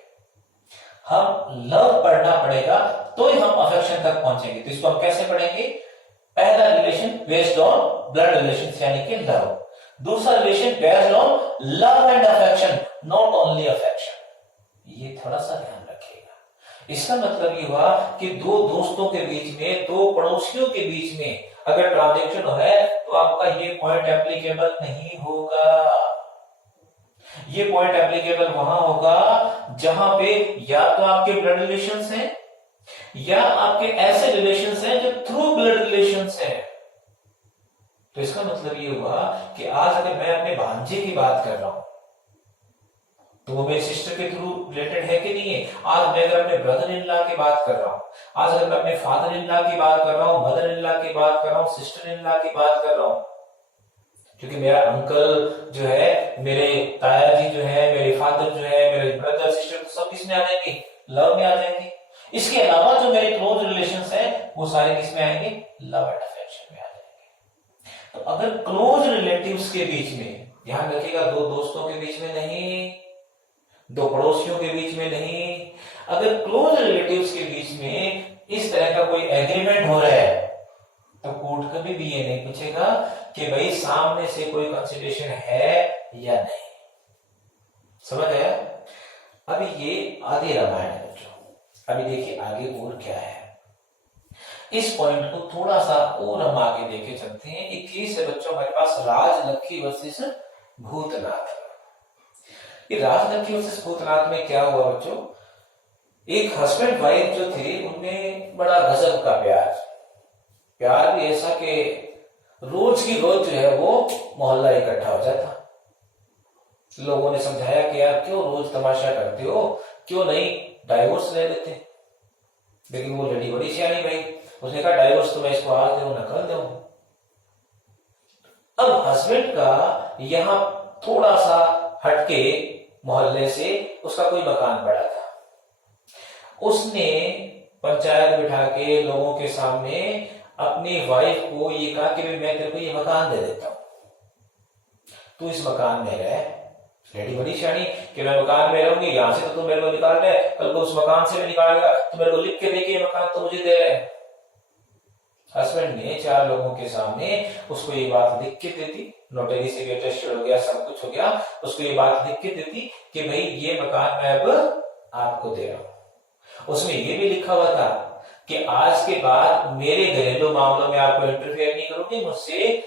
हम लव पढ़ना पड़ेगा तो ही हम अफेक्शन तक पहुंचेंगे। तो इसको हम कैसे पढ़ेंगे? पहला relation based on blood relation यानी कि लव, दूसरा relation based on love and affection, not only affection. ये थोड़ा सा ध्यान रखिएगा। इसका मतलब ये हुआ कि दो दोस्तों के बीच में, दो पड़ोसियों के बीच में अगर ट्रांजैक्शन है तो आपका ये पॉइंट एप्लीकेबल नहीं होगा। ये पॉइंट एप्लीकेबल वहां होगा जहां पे या तो आपके ब्लड रिलेशंस हैं या आपके ऐसे रिलेशंस हैं जो थ्रू ब्लड रिलेशंस हैं। तो इसका मतलब ये हुआ कि आज अगर मैं अपने भांजे की बात कर रहा हूं तो वो मेरी सिस्टर के थ्रू रिलेटेड है कि नहीं है। आज मैं अगर अपने ब्रदर इन लॉ की बात कर रहा हूं, आज अगर मैं अपने फादर इन लॉ की बात कर रहा हूं, मदर इन लॉ की बात कर रहा हूं, सिस्टर इन लॉ की बात कर रहा हूं, क्योंकि मेरा अंकल जो है, मेरे ताया जी जो है, मेरे फादर जो है, मेरे ब्रदर सिस्टर, तो सब किसमें आ जाएंगे? लव में आ जाएंगे। इसके अलावा जो मेरे क्लोज रिलेशंस हैं वो सारे किसमें आएंगे? लव एंड अफेक्शन में आ जाएंगे। तो अगर क्लोज रिलेटिव्स के बीच में ध्यान रखिएगा, दो दोस्तों के बीच में नहीं, दो पड़ोसियों के बीच में नहीं, अगर क्लोज रिलेटिव्स के बीच में इस तरह का कोई एग्रीमेंट हो रहा है तो कोर्ट कभी भी ये नहीं पूछेगा कि भाई सामने से कोई कंसिडरेशन है या नहीं। समझ आया? अभी ये आधी रामायण है बच्चों। अभी देखिए आगे और क्या है। इस पॉइंट को थोड़ा सा और हम आगे देखे चलते हैं। 21 है बच्चों हमारे पास, राजलक्ष्मी वर्सेस भूतनाथ। ये राजलक्ष्मी वर्सेस भूतनाथ में क्या हुआ बच्चों, एक हस्बैंड वाइफ जो थे उनमें बड़ा गजब का प्यार भी ऐसा कि रोज की रोज जो है वो मोहल्ला इकट्ठा हो जाता। लोगों ने समझाया कि यार क्यों रोज तमाशा करते हो, क्यों नहीं डाइवोर्स ले लेते। लेकिन वो लड़ी बड़ी सियानी भाई, उसने कहा डाइवोर्स तो मैं इसको आज दूं न कल दूं। अब हस्बैंड का यहां थोड़ा सा हटके मोहल्ले से उसका कोई मकान पड़ा था। उसने पंचायत बिठा के लोगों के सामने अपनी वाइफ को ये कहा कि मैं तेरे को ये मकान दे देता हूं, तू इस मकान में रह। लेडी बड़ी शानी कि मैं मकान में रहूंगी, यहां से तो तू मेरे को निकाल रहे, कल को उस मकान से भी निकालेगा, तो मेरे को लिख के दे के मकान तो मुझे दे रहे। हस्बैंड ने 4 लोगों के सामने उसको ये बात लिख के दे दी, नोटरी से भी अटेस्टेड हो गया, सब कुछ हो गया, उसको ये बात लिख के दे दी कि भाई ये मकान मैं अब आपको दे रहा हूं। उसमें ये भी लिखा हुआ था कि आज के बाद मेरे घरेलू मामलों में आपको इंटरफेयर नहीं करोगे, मुझसे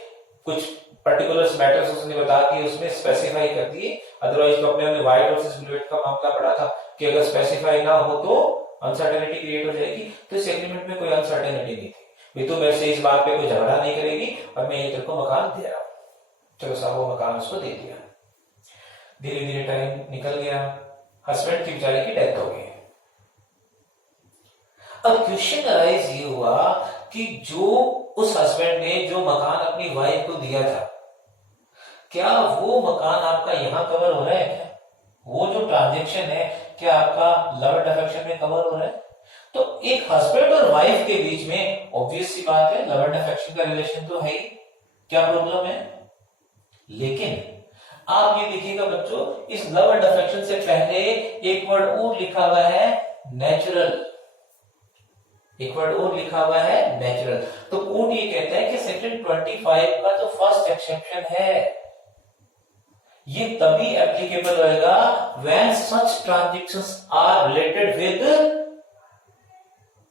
कुछ पर्टिकुलर मैटर्स उसने बता के उसमें स्पेसिफाई कर दिए। अदरवाइज तो अपने व्हाइट वर्सेस बुलेट का मामला पड़ा था कि अगर स्पेसिफाई ना हो तो अनसर्टेनिटी क्रिएट हो जाएगी। तो इस एग्रीमेंट में कोई अनसर्टेनिटी नहीं थी, तो मेरे से इस बात पे कोई झगड़ा नहीं करेगी और मैं ये तेरे को मकान दे रहा हूं। चलो साहब वो मकान उसको दे दिया। धीरे धीरे टाइम निकल गया, हस्बैंड की बेचारे की डेथ हो गई। अब क्वेश्चन अराइज ये हुआ कि जो उस हस्बैंड ने जो मकान अपनी वाइफ को दिया था, क्या वो मकान आपका यहां कवर हो रहा है क्या? वो जो ट्रांजेक्शन है क्या आपका लव एंड अफेक्शन में कवर हो रहा है? तो एक हस्बैंड और वाइफ के बीच में ऑब्वियस सी बात है लव एंड अफेक्शन का रिलेशन तो है ही, क्या प्रॉब्लम है? लेकिन आप ये देखिएगा बच्चों, इस लव एंड अफेक्शन से पहले एक वर्ड और लिखा हुआ है नेचुरल। एक वर्ड और लिखा हुआ है नेचुरल। तो कोर्ट ये कहता है कि सेक्शन 25 का जो फर्स्ट एक्सेप्शन है ये तभी एप्लीकेबल होगा when such transactions are related with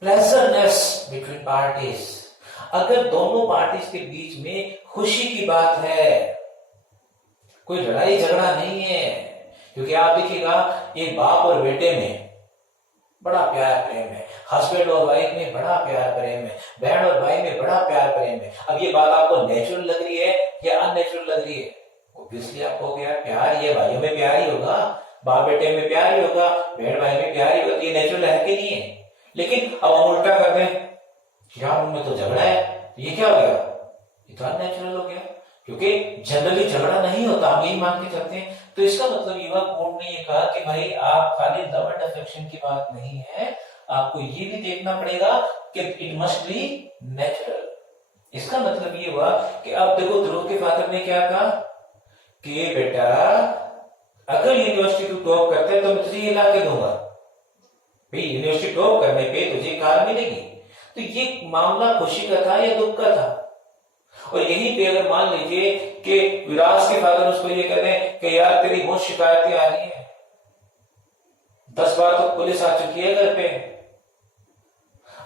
pleasureness between parties. अगर दोनों पार्टीज के बीच में खुशी की बात है, कोई लड़ाई झगड़ा नहीं है। क्योंकि आप देखिएगा एक बाप और बेटे में बड़ा प्यार प्रेम है, हस्बैंड और वाइफ में बड़ा प्यार प्रेम है, बहन और भाई में बड़ा प्यार प्रेम है। अब ये बात आपको नेचुरल लग रही है या अननेचुरल लग रही है? ऑब्वियसली आपको क्या प्यार, ये भाइयों में प्यार ही होगा, बाप बेटे में प्यार ही होगा, बहन भाई में प्यार ही होगा। ये नेचुरल है कि नहीं है? लेकिन अब हम उल्टा कर दें, यार उनमें तो झगड़ा है, ये क्या हो गया? ये तो अननेचुरल हो गया, क्योंकि जनरली झगड़ा नहीं होता, हम यही मान के चलते हैं। तो इसका मतलब युवा कोर्ट ने ये कहा कि भाई आप खाली लव एंड अफेक्शन की बात नहीं है, आपको ये भी देखना पड़ेगा कि इट मस्ट बी नेचुरल। इसका मतलब ये हुआ कि अब देखो ध्रुव के फादर ने क्या कहा कि बेटा अगर यूनिवर्सिटी तू टॉप करते है तो मैं तुझे ये ला के दूंगा, भाई यूनिवर्सिटी टॉप करने पे तुझे कार मिलेगी। तो ये मामला खुशी का था या दुख का था? और यहीं पे अगर मान लीजिए कि विराज के फादर उसको ये कह रहे हैं कि यार तेरी बहुत शिकायतें आ रही हैं, 10 बार तो पुलिस आ चुकी है घर पे,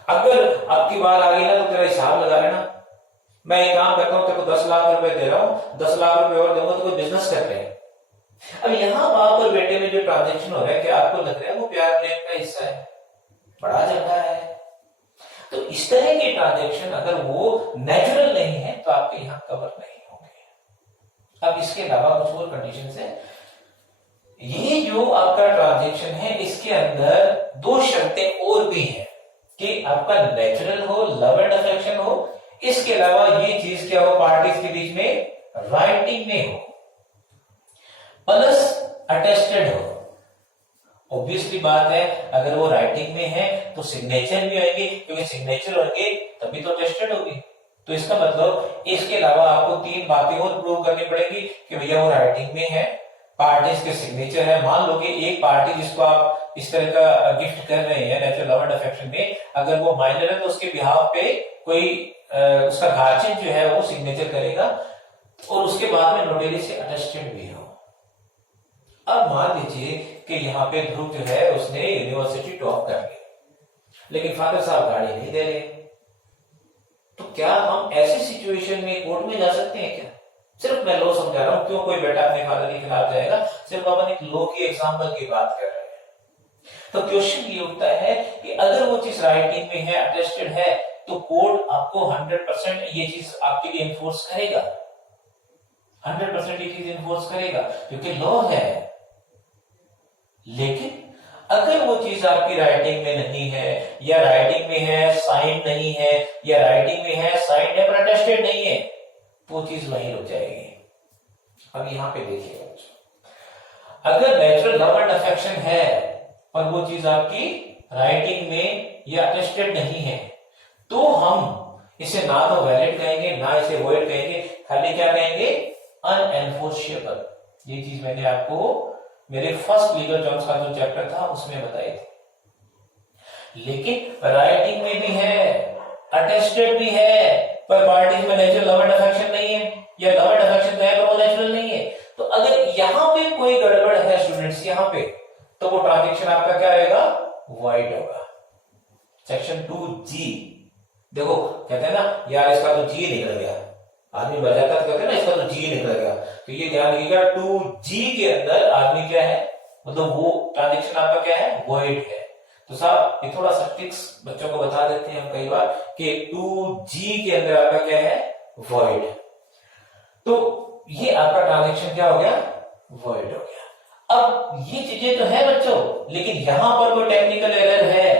अगर अब की बार आ गई ना तो तेरा हिसाब लगा लेना, मैं एक काम करता हूं तेरे को 10 लाख रुपए दे रहा हूं, 10 लाख रुपए और दूंगा तो कोई बिजनेस करते हैं। अब यहां बाप और बेटे में जो ट्रांजेक्शन हो रहा है, क्या आपको लग रहा है वो प्यार प्रेम का हिस्सा है? बड़ा झगड़ा है। तो इस तरह के ट्रांजेक्शन अगर वो नेचुरल नहीं है तो आपके यहां कवर नहीं होंगे। अब इसके अलावा कुछ और कंडीशंस है। ये जो आपका ट्रांजेक्शन है इसके अंदर 2 शर्तें और भी हैं कि आपका नेचुरल हो, लव एंड अफेक्शन हो, इसके अलावा ये चीज क्या हो, पार्टीज के बीच में राइटिंग में हो, प्लस अटेस्टेड हो। ऑब्वियसली बात है अगर वो राइटिंग में है तो सिग्नेचर भी होंगे, क्योंकि सिग्नेचर होंगे तभी तो अटेस्टेड होगी। तो इसका मतलब इसके अलावा आपको 3 बातें और प्रूव करनी पड़ेगी कि भैया वो राइटिंग में है, पार्टीज के सिग्नेचर है। मान लो कि एक पार्टी जिसको आप इस तरह का गिफ्ट कर रहे हैं नेचुरल लव एंड अफेक्शन में, अगर वो माइनर है तो उसके बिहाफ पे कोई उसका गार्जियन जो है वो सिग्नेचर करेगा और उसके बाद में नोटरी से अटेस्टेड भी हो। अब मान लीजिए कि यहाँ पे ध्रुव जो है उसने यूनिवर्सिटी टॉप कर ली, लेकिन फादर साहब गाड़ी नहीं दे रहे, तो क्या हम ऐसी सिचुएशन में कोर्ट में जा सकते हैं क्या? सिर्फ मैं लॉ समझा रहा हूं, क्यों कोई बेटा अपने फादर के खिलाफ जाएगा, सिर्फ अपन एक लॉ की एग्जांपल की बात कर रहे हैं। तो क्वेश्चन ये उठता है कि अगर वो चीज राइटिंग में है, अटेस्टेड है, तो कोर्ट आपको 100% ये चीज आपके लिए इन्फोर्स करेगा, 100% ये चीज इन्फोर्स करेगा क्योंकि लॉ है। लेकिन अगर वो चीज आपकी राइटिंग में नहीं है, या राइटिंग में है साइन नहीं है, या राइटिंग में है साइन है पर अटेस्टेड नहीं है, तो वो चीज वहीं रुक जाएगी। अब यहां पे देखिए, अगर नेचुरल लव एंड अफेक्शन है पर वो चीज आपकी राइटिंग में या अटेस्टेड नहीं है, तो हम इसे ना तो वैलिड कहेंगे ना इसे वॉइड कहेंगे, खाली क्या कहेंगे, अनएनफोर्सेबल। ये चीज मैंने आपको मेरे फर्स्ट लीगल टर्म्स का जो चैप्टर था उसमें बताई थी। लेकिन राइटिंग में भी है, अटेस्टेड भी है, पर पार्टीज में नेचुरल लव एंड अफेक्शन नहीं है, या लव एंड अफेक्शन है पर वो नेचुरल नहीं है, तो अगर यहां पे कोई गड़बड़ है स्टूडेंट्स यहां पे, तो वो ट्रांजैक्शन आपका क्या रहेगा, वॉइड होगा। सेक्शन 2G देखो, कहते हैं ना यार इसका तो जी निकल गया, आदमी बजाता तो कहते हैं ना इसका तो जी निकल गया, तो ये ध्यान रखिएगा 2G के अंदर आदमी क्या है, मतलब वो ट्रांजैक्शन आपका क्या है, वॉइड है। तो साहब ये थोड़ा सा ट्रिक्स बच्चों को बता देते हैं हम कई बार कि 2G के अंदर आपका क्या है, वॉइड। तो ये आपका ट्रांजैक्शन क्या हो गया, वॉइड हो गया। अब ये चीजें तो है बच्चों, लेकिन यहां पर कोई टेक्निकल एरर है,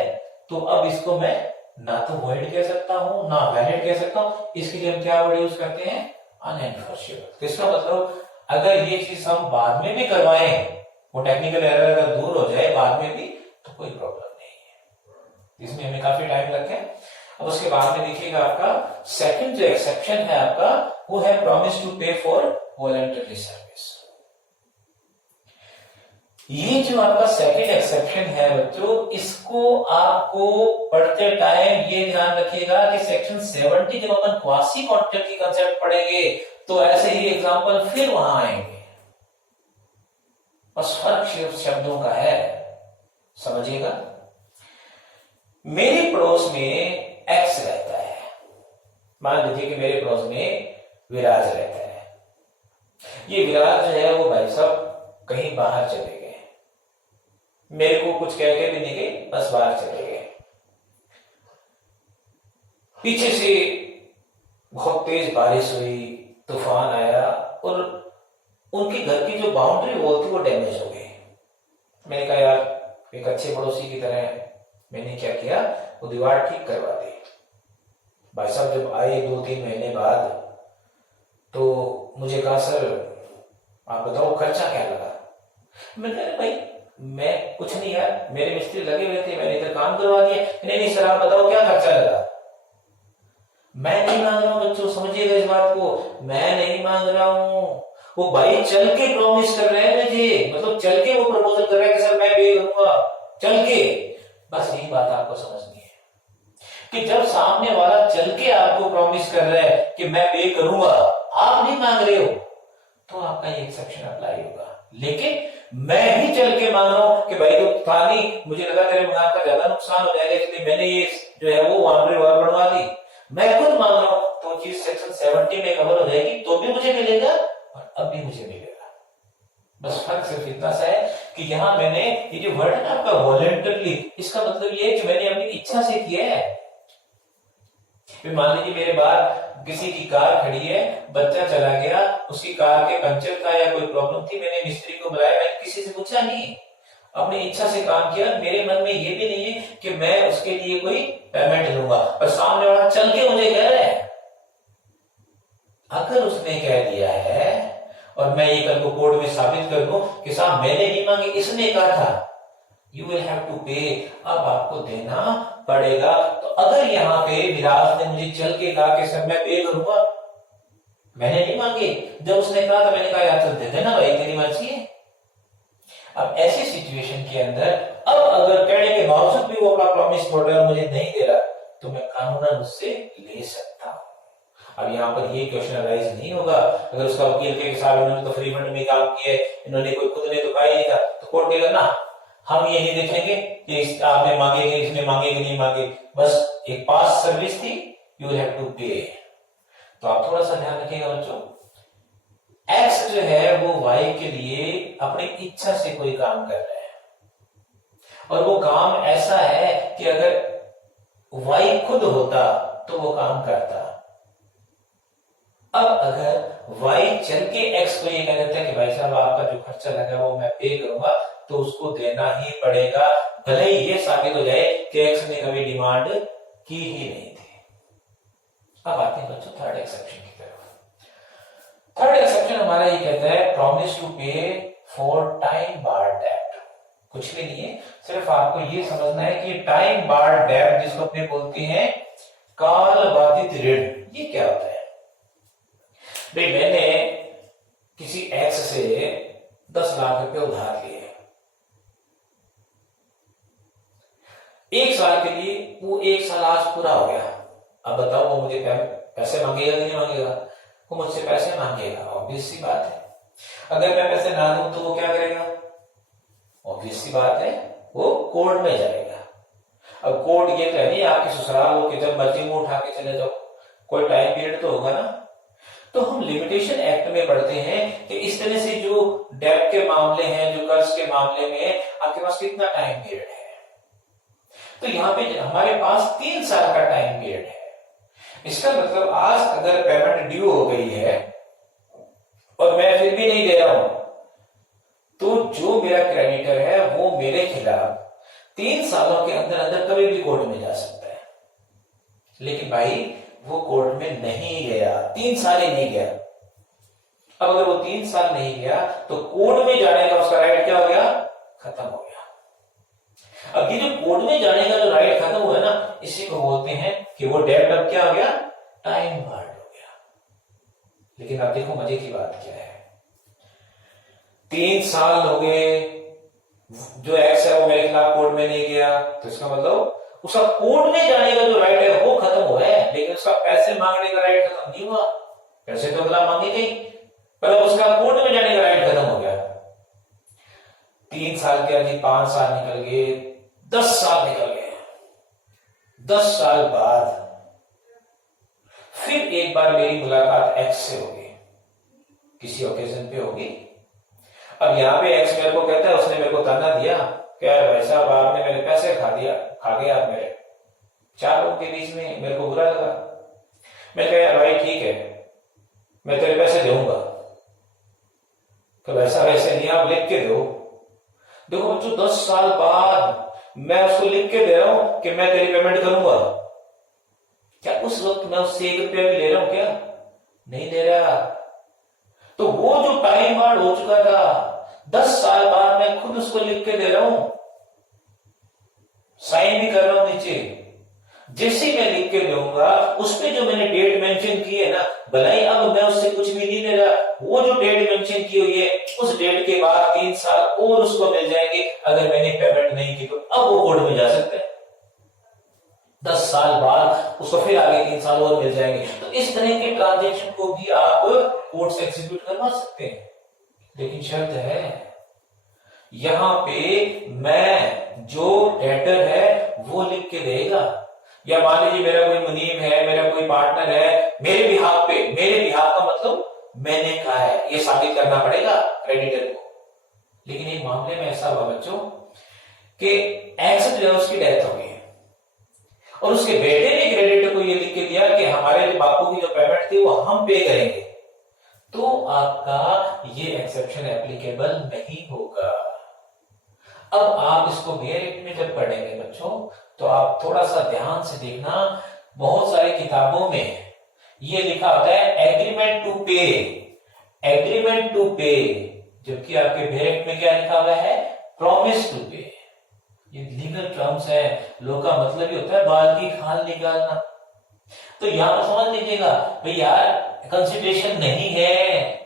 तो अब इसको मैं ना तो वॉइड कह सकता हूं ना वैलिड कह सकता हूं, इसके लिए हम क्या वर्ड यूज करते हैं, अनएनफोर्सेबल। तो इसका मतलब अगर ये चीज हम बाद में भी करवाएं, वो टेक्निकल एरर अगर दूर हो जाए बाद में भी, तो कोई प्रॉब्लम नहीं है। इसमें हमें काफी टाइम लग गया। अब उसके बाद में देखिएगा आपका सेकंड जो एक्सेप्शन है आपका, वो है promise to pay for voluntary service. ये जो आपका सेकंड एक्सेप्शन है बच्चों, इसको आपको पढ़ते टाइम ये ध्यान रखिएगा कि सेक्शन 70 जब अपन क्वासी कॉन्ट्रैक्ट की कंसेप्ट पढ़ेंगे तो ऐसे ही एग्जांपल फिर वहां आएंगे, बस फर्क सिर्फ शब्दों का है, समझिएगा। मेरे पड़ोस में एक्स रहता है, मान लीजिए कि मेरे पड़ोस में विराज रहता है। ये विराज जो है वो भाई साहब कहीं बाहर चले गए, मेरे को कुछ कह के भी नहीं गए, बस बाहर चले गए। पीछे से बहुत तेज बारिश हुई, तूफान आया और उनके घर की जो बाउंड्री वॉल थी वो डैमेज हो गई। मैंने कहा यार एक अच्छे पड़ोसी की तरह मैंने क्या किया, वो दीवार ठीक करवा दी। भाई साहब जब आए 2-3 महीने बाद तो मुझे कहा सर आप बताओ खर्चा क्या लगा। मैंने कहा भाई मैं कुछ नहीं यार, मेरे मिस्त्री लगे हुए थे, मैंने इधर काम करवा दिया। नहीं सर आप बताओ क्या खर्चा लगा। मैं नहीं मांग रहा हूं बच्चों, समझिएगा इस बात को, मैं नहीं मांग रहा हूं, वो भाई चल के प्रॉमिस कर रहे हैं मुझे, मतलब चल के वो प्रपोजल कर रहा है कि सर मैं पे करूंगा, चल के। बस यही बात आपको समझनी है कि जब सामने वाला चल के आपको प्रॉमिस कर रहा है कि मैं पे करूंगा, आप नहीं मांग रहे हो, तो आपका ये एक्सेप्शन अप्लाई होगा। लेकिन मैं ही चल के मांग रहा हूं कि भाई तो था नहीं, मुझे लगा तेरे मकान का ज्यादा नुकसान हो जाएगा इसलिए मैंने ये जो है वो बाउंड्री वॉल बनवा दी, मैं खुद मांग रहा हूं, तो चीज सेक्शन 70 में कवर हो जाएगी, तो भी मुझे मिलेगा और अब भी मुझे मिलेगा। बस फर्क सिर्फ इतना सा है कि यहां मैंने ये जो वर्ड है ना आपका वॉलंटरली, इसका मतलब ये है कि मैंने अपनी इच्छा से किया है। मान लीजिए मेरे बाहर किसी की कार खड़ी है, बच्चा चला गया, उसकी कार के पंचर था या कोई प्रॉब्लम थी, मैंने मिस्त्री को बुलाया, मैंने किसी से पूछा नहीं, अपनी इच्छा से काम किया। मेरे मन में ये भी नहीं है कि मैं उसके लिए कोई पेमेंट लूंगा, पर सामने वाला चल के मुझे कह रहा है। अगर उसने कह दिया है और मैं ये कल को कोर्ट में साबित कर दूं कि साहब मैंने नहीं मांगी, इसने कहा था, यू विल हैव टू पे, अब आपको देना पड़ेगा। तो अगर यहाँ पे विराज ने मुझे चल के कहा कि सर मैं पे करूंगा, मैंने नहीं मांगे, जब उसने कहा तो मैंने कहा यार चल दे देना भाई, तेरी मर्जी है। अब ऐसी सिचुएशन के अंदर अब अगर कहने के बावजूद भी वो अपना प्रॉमिस तोड़ रहा है, मुझे नहीं दे रहा, तो मैं कानूनन उससे ले सकता हूं। अब यहाँ पर ये क्वेश्चन अराइज नहीं होगा अगर उसका वकील के साहब इन्होंने तो फ्री फंड में काम किया है, इन्होंने कोई खुद ने तो कहा ही नहीं था, तो कोर्ट कहेगा ना हम ये नहीं देखेंगे कि आपने मांगे कि इसने मांगे कि नहीं मांगे, बस एक पास सर्विस थी, यू हैव टू पे। तो आप थोड़ा सा ध्यान रखिएगा बच्चों, एक्स जो है वो वाई के लिए अपनी इच्छा से कोई काम कर रहा है, और वो काम ऐसा है कि अगर वाई खुद होता तो वो काम करता। अब अगर वाई चल के एक्स को ये कह देता है कि भाई साहब आपका जो खर्चा लगा वो मैं पे करूंगा, तो उसको देना ही पड़ेगा, भले ही ये साबित हो जाए कि एक्स ने कभी डिमांड की ही नहीं थी। अब आते हैं बच्चों थर्ड एक्सेप्शन की तरफ। थर्ड एक्सेप्शन हमारा ये कहता है promise to pay for time बार डेब्ट। कुछ भी नहीं है, सिर्फ आपको ये समझना है कि टाइम बार डेब्ट जिसको अपने बोलते हैं काल बाधित ऋण, ये क्या होता है। भाई मैंने किसी एक्स से 10 लाख रुपए उधार लिए, एक साल के लिए, वो एक साल आज पूरा हो गया। अब बताओ वो मुझे पैसे मांगेगा कि नहीं मांगेगा? वो मुझसे पैसे मांगेगा, ऑब्वियस सी बात है। अगर मैं पैसे ना दूं तो वो क्या करेगा? ऑब्वियस सी बात है, वो कोर्ट में जाएगा। अब कोर्ट ये तो नहीं आपके ससुराल हो कि जब मर्जी में उठा के चले जाओ, कोई टाइम पीरियड तो होगा ना। तो हम लिमिटेशन एक्ट में पढ़ते हैं कि इस तरह से जो डेब्ट के मामले हैं, जो कर्ज के मामले में आपके पास कितना टाइम पीरियड है। तो यहाँ पे हमारे पास 3 साल का टाइम पीरियड है। इसका मतलब आज अगर पेमेंट ड्यू हो गई है और मैं फिर भी नहीं दे रहा हूं, तो जो मेरा क्रेडिटर है वो मेरे खिलाफ 3 सालों के अंदर अंदर कभी भी कोर्ट में जा सकता है। लेकिन भाई वो कोर्ट में नहीं गया, 3 साल ही नहीं गया। अब अगर वो 3 साल नहीं गया तो कोर्ट में जाने का उसका राइट क्या हो गया? खत्म हो गया। अब ये जो कोर्ट में जाने का जो राइट खत्म हुआ ना, इसी को बोलते हैं कि वो डेब्ट अब क्या हो गया? टाइम बार्ड हो गया। लेकिन आप देखो मजे की बात क्या है, 3 साल हो गए, जो एक्स है वो मेरे खिलाफ कोर्ट में नहीं गया, तो इसका मतलब उसका कोर्ट में जाने का जो राइट है वो खत्म हुआ है, लेकिन उसका पैसे मांगने का राइट खत्म नहीं हुआ। पैसे तो अगला मांगे गई, पर उसका कोर्ट में जाने का राइट खत्म हो गया। 3 साल के आगे 5 साल निकल गए, 10 साल निकल गए। 10 साल बाद फिर एक बार मेरी मुलाकात एक्स से होगी, किसी ओकेजन पे होगी। अब यहां पे एक्स मेरे को कहता है, उसने मेरे को ताना दिया, क्या भाई साहब आपने मेरे पैसे खा गए आप मेरे। 4 लोगों के बीच में मेरे को बुरा लगा। मैं कहा भाई ठीक है, मैं तेरे पैसे दूंगा, तो वैसा वैसे नहीं, आप लिख के दो। देखो बच्चों 10 साल बाद मैं उसको लिख के दे रहा हूं कि मैं तेरी पेमेंट करूंगा। क्या उस वक्त मैं उससे 1 रुपया भी ले रहा हूं? क्या नहीं ले रहा। तो वो जो टाइम बार्ड हो चुका था, 10 साल बाद मैं खुद उसको लिख के दे रहा हूं, साइन भी कर रहा हूं नीचे। जैसे मैं लिख के दूंगा उसपे जो मैंने डेट मेंशन की है ना, भलाई अब मैं उससे कुछ भी नहीं ले रहा, वो जो डेट मेंशन की हुई है उस डेट के बाद 3 साल और उसको मिल जाएंगे। अगर मैंने पेमेंट नहीं की तो अब वो कोर्ट में जा सकते हैं, 10 साल बाद उसको फिर आगे 3 साल और मिल जाएंगे। तो इस तरह के ट्रांजेक्शन को भी आप कोर्ट से एग्जीक्यूट करवा सकते हैं, लेकिन शर्त है यहां पे मैं जो डेटर है वो लिख के देगा। या मान लीजिए मेरा कोई मुनीम है, मेरा कोई पार्टनर है, मेरे बिहाफ पे, मेरे बिहाफ का मतलब मैंने कहा है, ये साबित करना पड़ेगा क्रेडिटर को। लेकिन एक मामले में ऐसा हुआ बच्चों कि एक्स जो है उसकी डेथ हो गई और उसके बेटे ने क्रेडिटर को ये लिख के दिया कि हमारे बापू की जो पेमेंट थी वो हम पे करेंगे, तो आपका ये एक्सेप्शन एप्लीकेबल नहीं होगा। अब आप इसको मेयर एक्ट में जब पढ़ेंगे बच्चों, तो आप थोड़ा सा ध्यान से देखना, बहुत सारी किताबों में ये लिखा होता है एग्रीमेंट टू पे, एग्रीमेंट टू पे, जबकि आपके मेयर एक्ट में क्या लिखा हुआ है? प्रॉमिस टू पे। ये लीगल टर्म्स है। लॉ का मतलब ये होता है बाल की खाल निकालना। तो यहाँ पर समझ लीजिएगा भाई यार, कंसिडरेशन नहीं है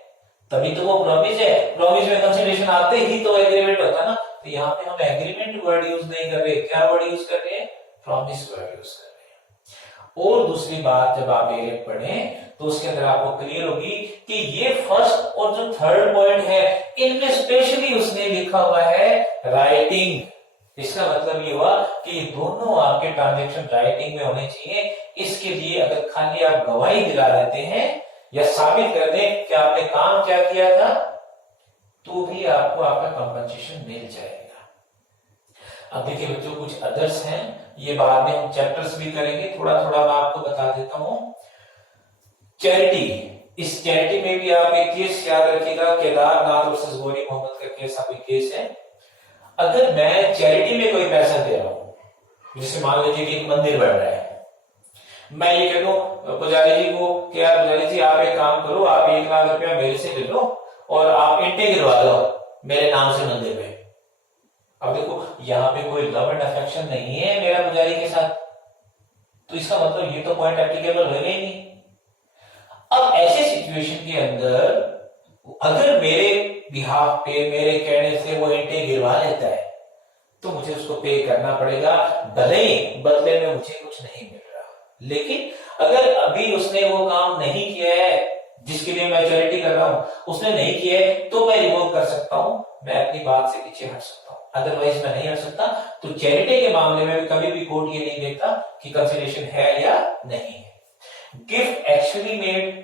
तभी तो वो प्रॉमिस है। प्रॉमिस में कंसिडरेशन आते ही तो एग्रीमेंट होता है ना। तो यहाँ पे हम एग्रीमेंट वर्ड यूज नहीं कर रहे, क्या वर्ड यूज कर रहे हैं? प्रॉमिस वर्ड यूज कर रहे हैं। और दूसरी बात, जब आप ये पढ़ें तो उसके अंदर आपको क्लियर होगी कि ये फर्स्ट और जो थर्ड पॉइंट है इनमें स्पेशली उसने लिखा हुआ है राइटिंग। इसका मतलब ये हुआ कि दोनों आपके ट्रांजैक्शन राइटिंग में होने चाहिए। इसके लिए अगर खाली आप गवाही दिला देते हैं या साबित कर दें कि आपने काम क्या किया था, तो भी आपको आपका कंपनसेशन मिल जाएगा। अब देखिए बच्चों, कुछ अदर्स हैं, ये बाद में हम चैप्टर्स भी करेंगे, थोड़ा थोड़ा मैं आपको बता देता हूं। चैरिटी, इस चैरिटी में भी आप एक केस याद रखिएगा, केदारनाथ वर्सेस गौरी मोहम्मद का केस अभी केस है। अगर मैं चैरिटी में कोई पैसा दे रहा हूं, जैसे मान लीजिए कि एक मंदिर बन रहा है, मैं ये कह दूं पुजारी जी को कि यार पुजारी जी आप एक काम करो, आप 1 लाख रुपया मेरे से ले लो और आप ईंटें गिरवा दो मेरे नाम से मंदिर पे। अब देखो यहाँ पे कोई लव एंड अफेक्शन नहीं है मेरा पुजारी के साथ, तो इसका मतलब ये तो पॉइंट एप्लीकेबल होगा ही नहीं। अब ऐसे सिचुएशन के अंदर अगर मेरे बिहाफ पे मेरे कहने से वो ईंटें गिरवा लेता है तो मुझे उसको पे करना पड़ेगा, भले ही बदले में मुझे कुछ नहीं मिल रहा। लेकिन अगर अभी उसने वो काम नहीं किया है जिसके लिए मैं चैरिटी कर रहा हूं, उसने नहीं किया है, तो मैं रिवोक कर सकता हूं, मैं अपनी बात से पीछे हट सकता हूं, अदरवाइज मैं नहीं हट सकता। तो चैरिटी के मामले में कभी भी कोर्ट ये नहीं देखता कि कंसिडरेशन है या नहीं है। गिफ्ट एक्चुअली मेड,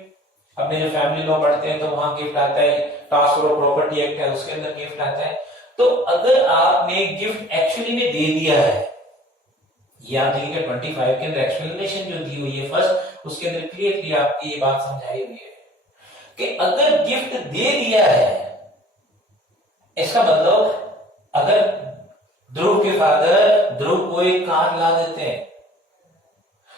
अपने जो फैमिली लॉ पढ़ते हैं तो वहां गिफ्ट आता है, ट्रांसफर ऑफ प्रॉपर्टी एक्ट है उसके अंदर गिफ्ट आता है। तो अगर आपने गिफ्ट एक्चुअली में दे दिया है, ये आप देखिए 25 के अंदर एक्सप्लेनेशन जो दी हुई है फर्स्ट, उसके अंदर क्लियरली आपकी ये बात समझाई हुई है कि अगर गिफ्ट दे दिया है, इसका मतलब अगर ध्रुव के फादर ध्रुव को एक कार ला देते हैं,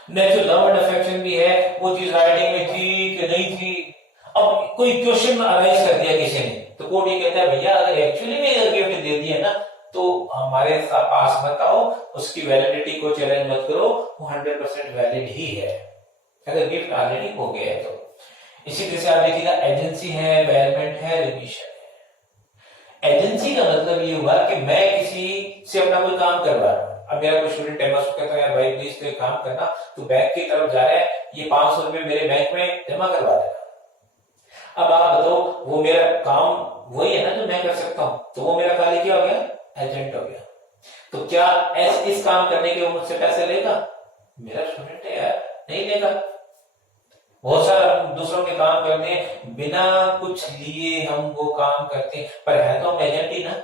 नेचुरल लव एंड अफेक्शन भी है, वो चीज राइटिंग में थी कि नहीं थी, अब कोई क्वेश्चन अराइज कर दिया किसी ने, तो कोर्ट ये कहता है भैया अगर एक्चुअली में अगर गिफ्ट दे दिया ना तो हमारे पास मत आओ, उसकी वैलिडिटी को चैलेंज मत करो, वो 100% वैलिड ही है अगर गिफ्ट ऑलरेडी हो गया है तो। इसी तरह से आप देखिएगा एजेंसी है, बेयरमेंट है, रिमिशन है। एजेंसी का मतलब ये हुआ कि मैं किसी से अपना कोई काम करवा रहा हूं। अब मेरा कोई स्टूडेंट है, मैं उसको कहता हूं यार भाई प्लीज तो एक काम करना, तू बैंक की तरफ जा रहा है, ये 500 रुपए मेरे बैंक में जमा करवा देना। अब आप बताओ, वो मेरा काम वही है ना जो मैं कर सकता हूं, तो वो मेरा खाली क्या हो गया? एजेंट हो गया। तो क्या इस काम करने के वो मुझसे पैसे लेगा? मेरा स्टूडेंट है यार, नहीं लेगा। बहुत सारा दूसरों के काम करते हैं, बिना कुछ लिए हम वो काम करते हैं, पर है तो हम एजेंट ही ना।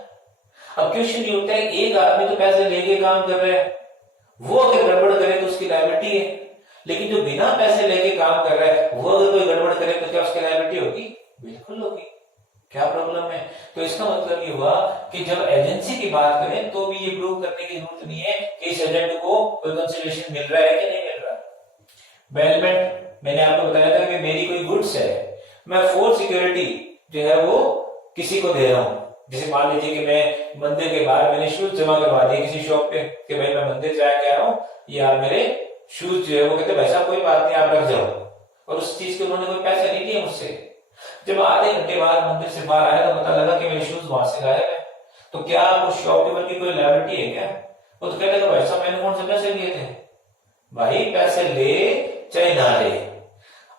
अब क्वेश्चन ये होता है, एक आदमी तो पैसे लेके काम कर रहा है, वो अगर गड़बड़ करे तो उसकी लायबिलिटी है, लेकिन जो बिना पैसे लेके काम कर रहा है वो अगर कोई गड़बड़ करे तो क्या उसकी लायबिलिटी होगी? बिल्कुल होगी। क्या प्रॉब्लम है? तो इसका मतलब ये हुआ कि जब एजेंसी की बात करें तो भी ये प्रूव करने की जरूरत नहीं है कि इस एजेंट को कोई कंसिडरेशन मिल रहा है कि नहीं मिल रहा। बेलमेंट, मैंने आपको बताया था कि मेरी कोई गुड्स है, मैं फॉर सिक्योरिटी जो है वो किसी को दे रहा हूं। जैसे मान लीजिए कि मैं मंदिर के बाहर मैंने शूज जमा करवा दिए किसी शॉप पे कि भाई मैं मंदिर जाके आ रहा हूं, यार मेरे शूज जो है, वो कहते भाई साहब कोई बात नहीं आप रख जाओ, और उस चीज के उन्होंने कोई पैसे नहीं लिए मुझसे। जब आधे घंटे बाद मंदिर से बाहर आया तो पता लगा कि मेरे शूज वहां से गायब है, तो क्या उस शॉपकीपर की कोई लायबिलिटी है क्या? वो तो कहते भाई साहब मैंने कौन से पैसे लिए थे? भाई पैसे ले चाहे ना ले,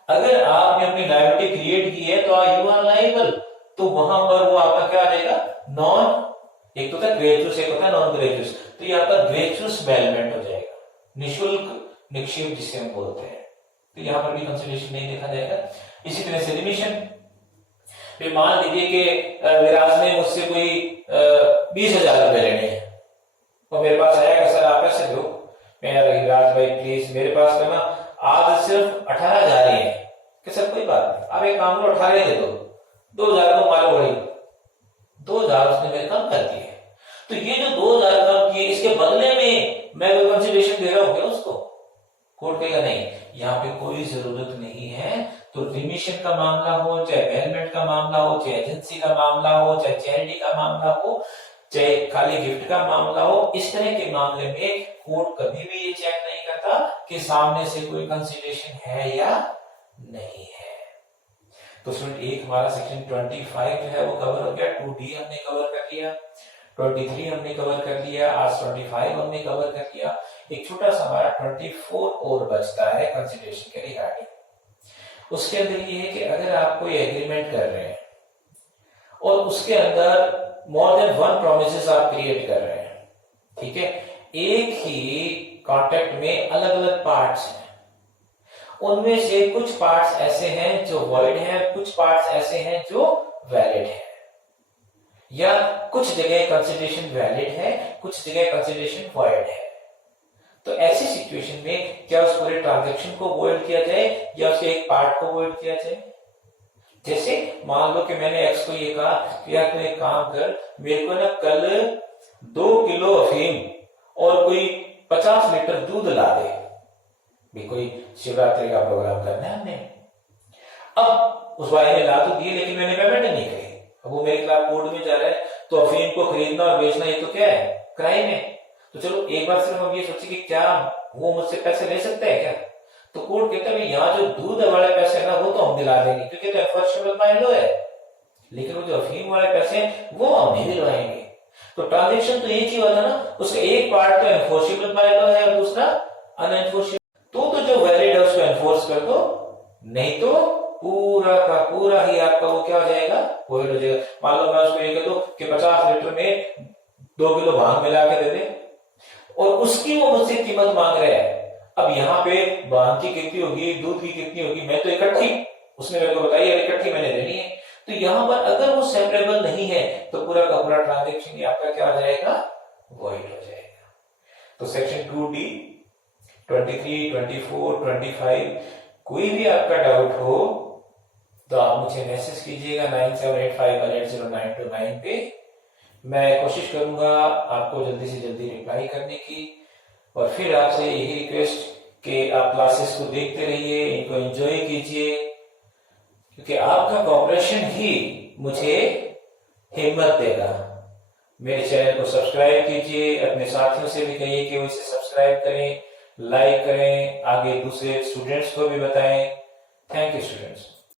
अगर आपने अपनी लायबिलिटी क्रिएट की है तो यू आर लायबल, तो वहां पर वो आपका क्या आ जाएगा? नॉन, एक तो था ग्रेचुअस, एक होता है नॉन ग्रेचुअस, तो ये आपका ग्रेचुअस बेलमेंट हो जाएगा, निःशुल्क निक्षेप जिसे हम बोलते हैं। तो यहाँ पर भी कंसिडरेशन नहीं देखा जाएगा। इसी तरह से रिमिशन, फिर मान लीजिए कि विराज ने मुझसे कोई 20,000 रुपए लेने हैं, और मेरे पास आया कि सर आप पैसे दो। मैं विराज भाई प्लीज मेरे पास करना आज सिर्फ 18,000 ही है, कि सर कोई बात नहीं आप एक काम करो 18 दे दो, 2,000 को मालूम पड़ी, 2,000 उसने मेरे कम कर दिए। तो ये जो 2,000 कम किए, इसके बदले में मैं कोई कंसिडरेशन दे रहा हूं क्या उसको? कोर्ट कहेगा नहीं, यहाँ पे कोई जरूरत नहीं है। तो रिमिशन का मामला हो, चाहे बेलमेंट का मामला हो, चाहे एजेंसी का मामला हो, चाहे चैरिटी का मामला हो, चाहे खाली गिफ्ट का मामला हो, इस तरह के मामले में कोर्ट कभी भी ये चेक नहीं करता कि सामने से कोई कंसिडरेशन है या नहीं है। तो स्टूडेंट एक हमारा सेक्शन 25 जो है वो कवर हो गया, 2D हमने कवर कर लिया, 23 हमने कवर कर लिया, आज 25 हमने कवर कर लिया। एक छोटा सा हमारा 24 और बचता है कंसिडरेशन के रिगार्डिंग। उसके अंदर ये है कि अगर आप कोई एग्रीमेंट कर रहे हैं और उसके अंदर मोर देन वन प्रोमिसेस आप क्रिएट कर रहे हैं, ठीक है, एक ही कॉन्ट्रैक्ट में अलग अलग पार्ट्स हैं, उनमें से कुछ पार्ट्स ऐसे हैं जो वॉइड हैं, कुछ पार्ट्स ऐसे हैं जो वैलिड हैं, या कुछ जगह कंसिडरेशन वैलिड है, कुछ जगह कंसिडरेशन वॉइड है। तो ऐसी सिचुएशन में क्या उस पूरे ट्रांजैक्शन को वॉइड किया जाए या उसके एक पार्ट को वॉइड किया जाए? जैसे मान लो कि मैंने एक्स को ये कहा कि यार तू एक काम कर, मेरे को ना कल 2 किलो अफीम और कोई 50 लीटर दूध ला दे, भी कोई शिवरात्रि का प्रोग्राम करना है हमने। अब उस भाई ने ला तो दिए लेकिन मैंने पेमेंट नहीं करी, अब वो मेरे खिलाफ कोर्ट में जा रहा है, तो अफीम को खरीदना और बेचना ये तो क्या है, क्राइम है। तो चलो एक बार सिर्फ हम ये सोचे कि क्या वो मुझसे पैसे ले सकता है क्या? तो कोर्ट कहता है यहाँ जो दूध वाले पैसे है ना वो तो हम दिला देंगे क्योंकि तो एनफोर्सेबल बाय लॉ है, लेकिन वो जो अफीम वाले पैसे हैं वो हम नहीं दिलवाएंगे। तो ट्रांजेक्शन तो एक ही हुआ था ना, उसका एक पार्ट तो एनफोर्सेबल बाय लॉ है और दूसरा अनएनफोर्सेबल। तो जो वैलिड है उसको एनफोर्स कर दो, नहीं तो पूरा का पूरा ही आपका वो क्या हो जाएगा, वॉइड हो जाएगा। मान लो मैं उसको ये कह दूं कि 50 लीटर में 2 किलो भांग मिला के दे दे और उसकी वो मुझसे कीमत मांग रहे हैं। अब यहाँ पे भांग की कितनी होगी, दूध की कितनी होगी, मैं तो इकट्ठी, उसने मेरे को बताई इकट्ठी मैंने देनी है। तो यहाँ पर अगर वो सेपरेबल नहीं है तो पूरा का पूरा ट्रांजेक्शन आपका क्या हो जाएगा, वॉइड हो जाएगा। तो सेक्शन 2D 23, 24, 25 कोई भी आपका डाउट हो तो आप मुझे मैसेज कीजिएगा 9785180929 पे। मैं कोशिश करूंगा आपको जल्दी से जल्दी रिप्लाई करने की, और फिर आपसे यही रिक्वेस्ट कि आप क्लासेस को देखते रहिए, इनको एंजॉय कीजिए, क्योंकि आपका कोऑपरेशन ही मुझे हिम्मत देगा। मेरे चैनल को सब्सक्राइब कीजिए, अपने साथियों से भी कहिए कि वो इसे सब्सक्राइब करें, लाइक करें, आगे दूसरे स्टूडेंट्स को भी बताएं। Thank you students.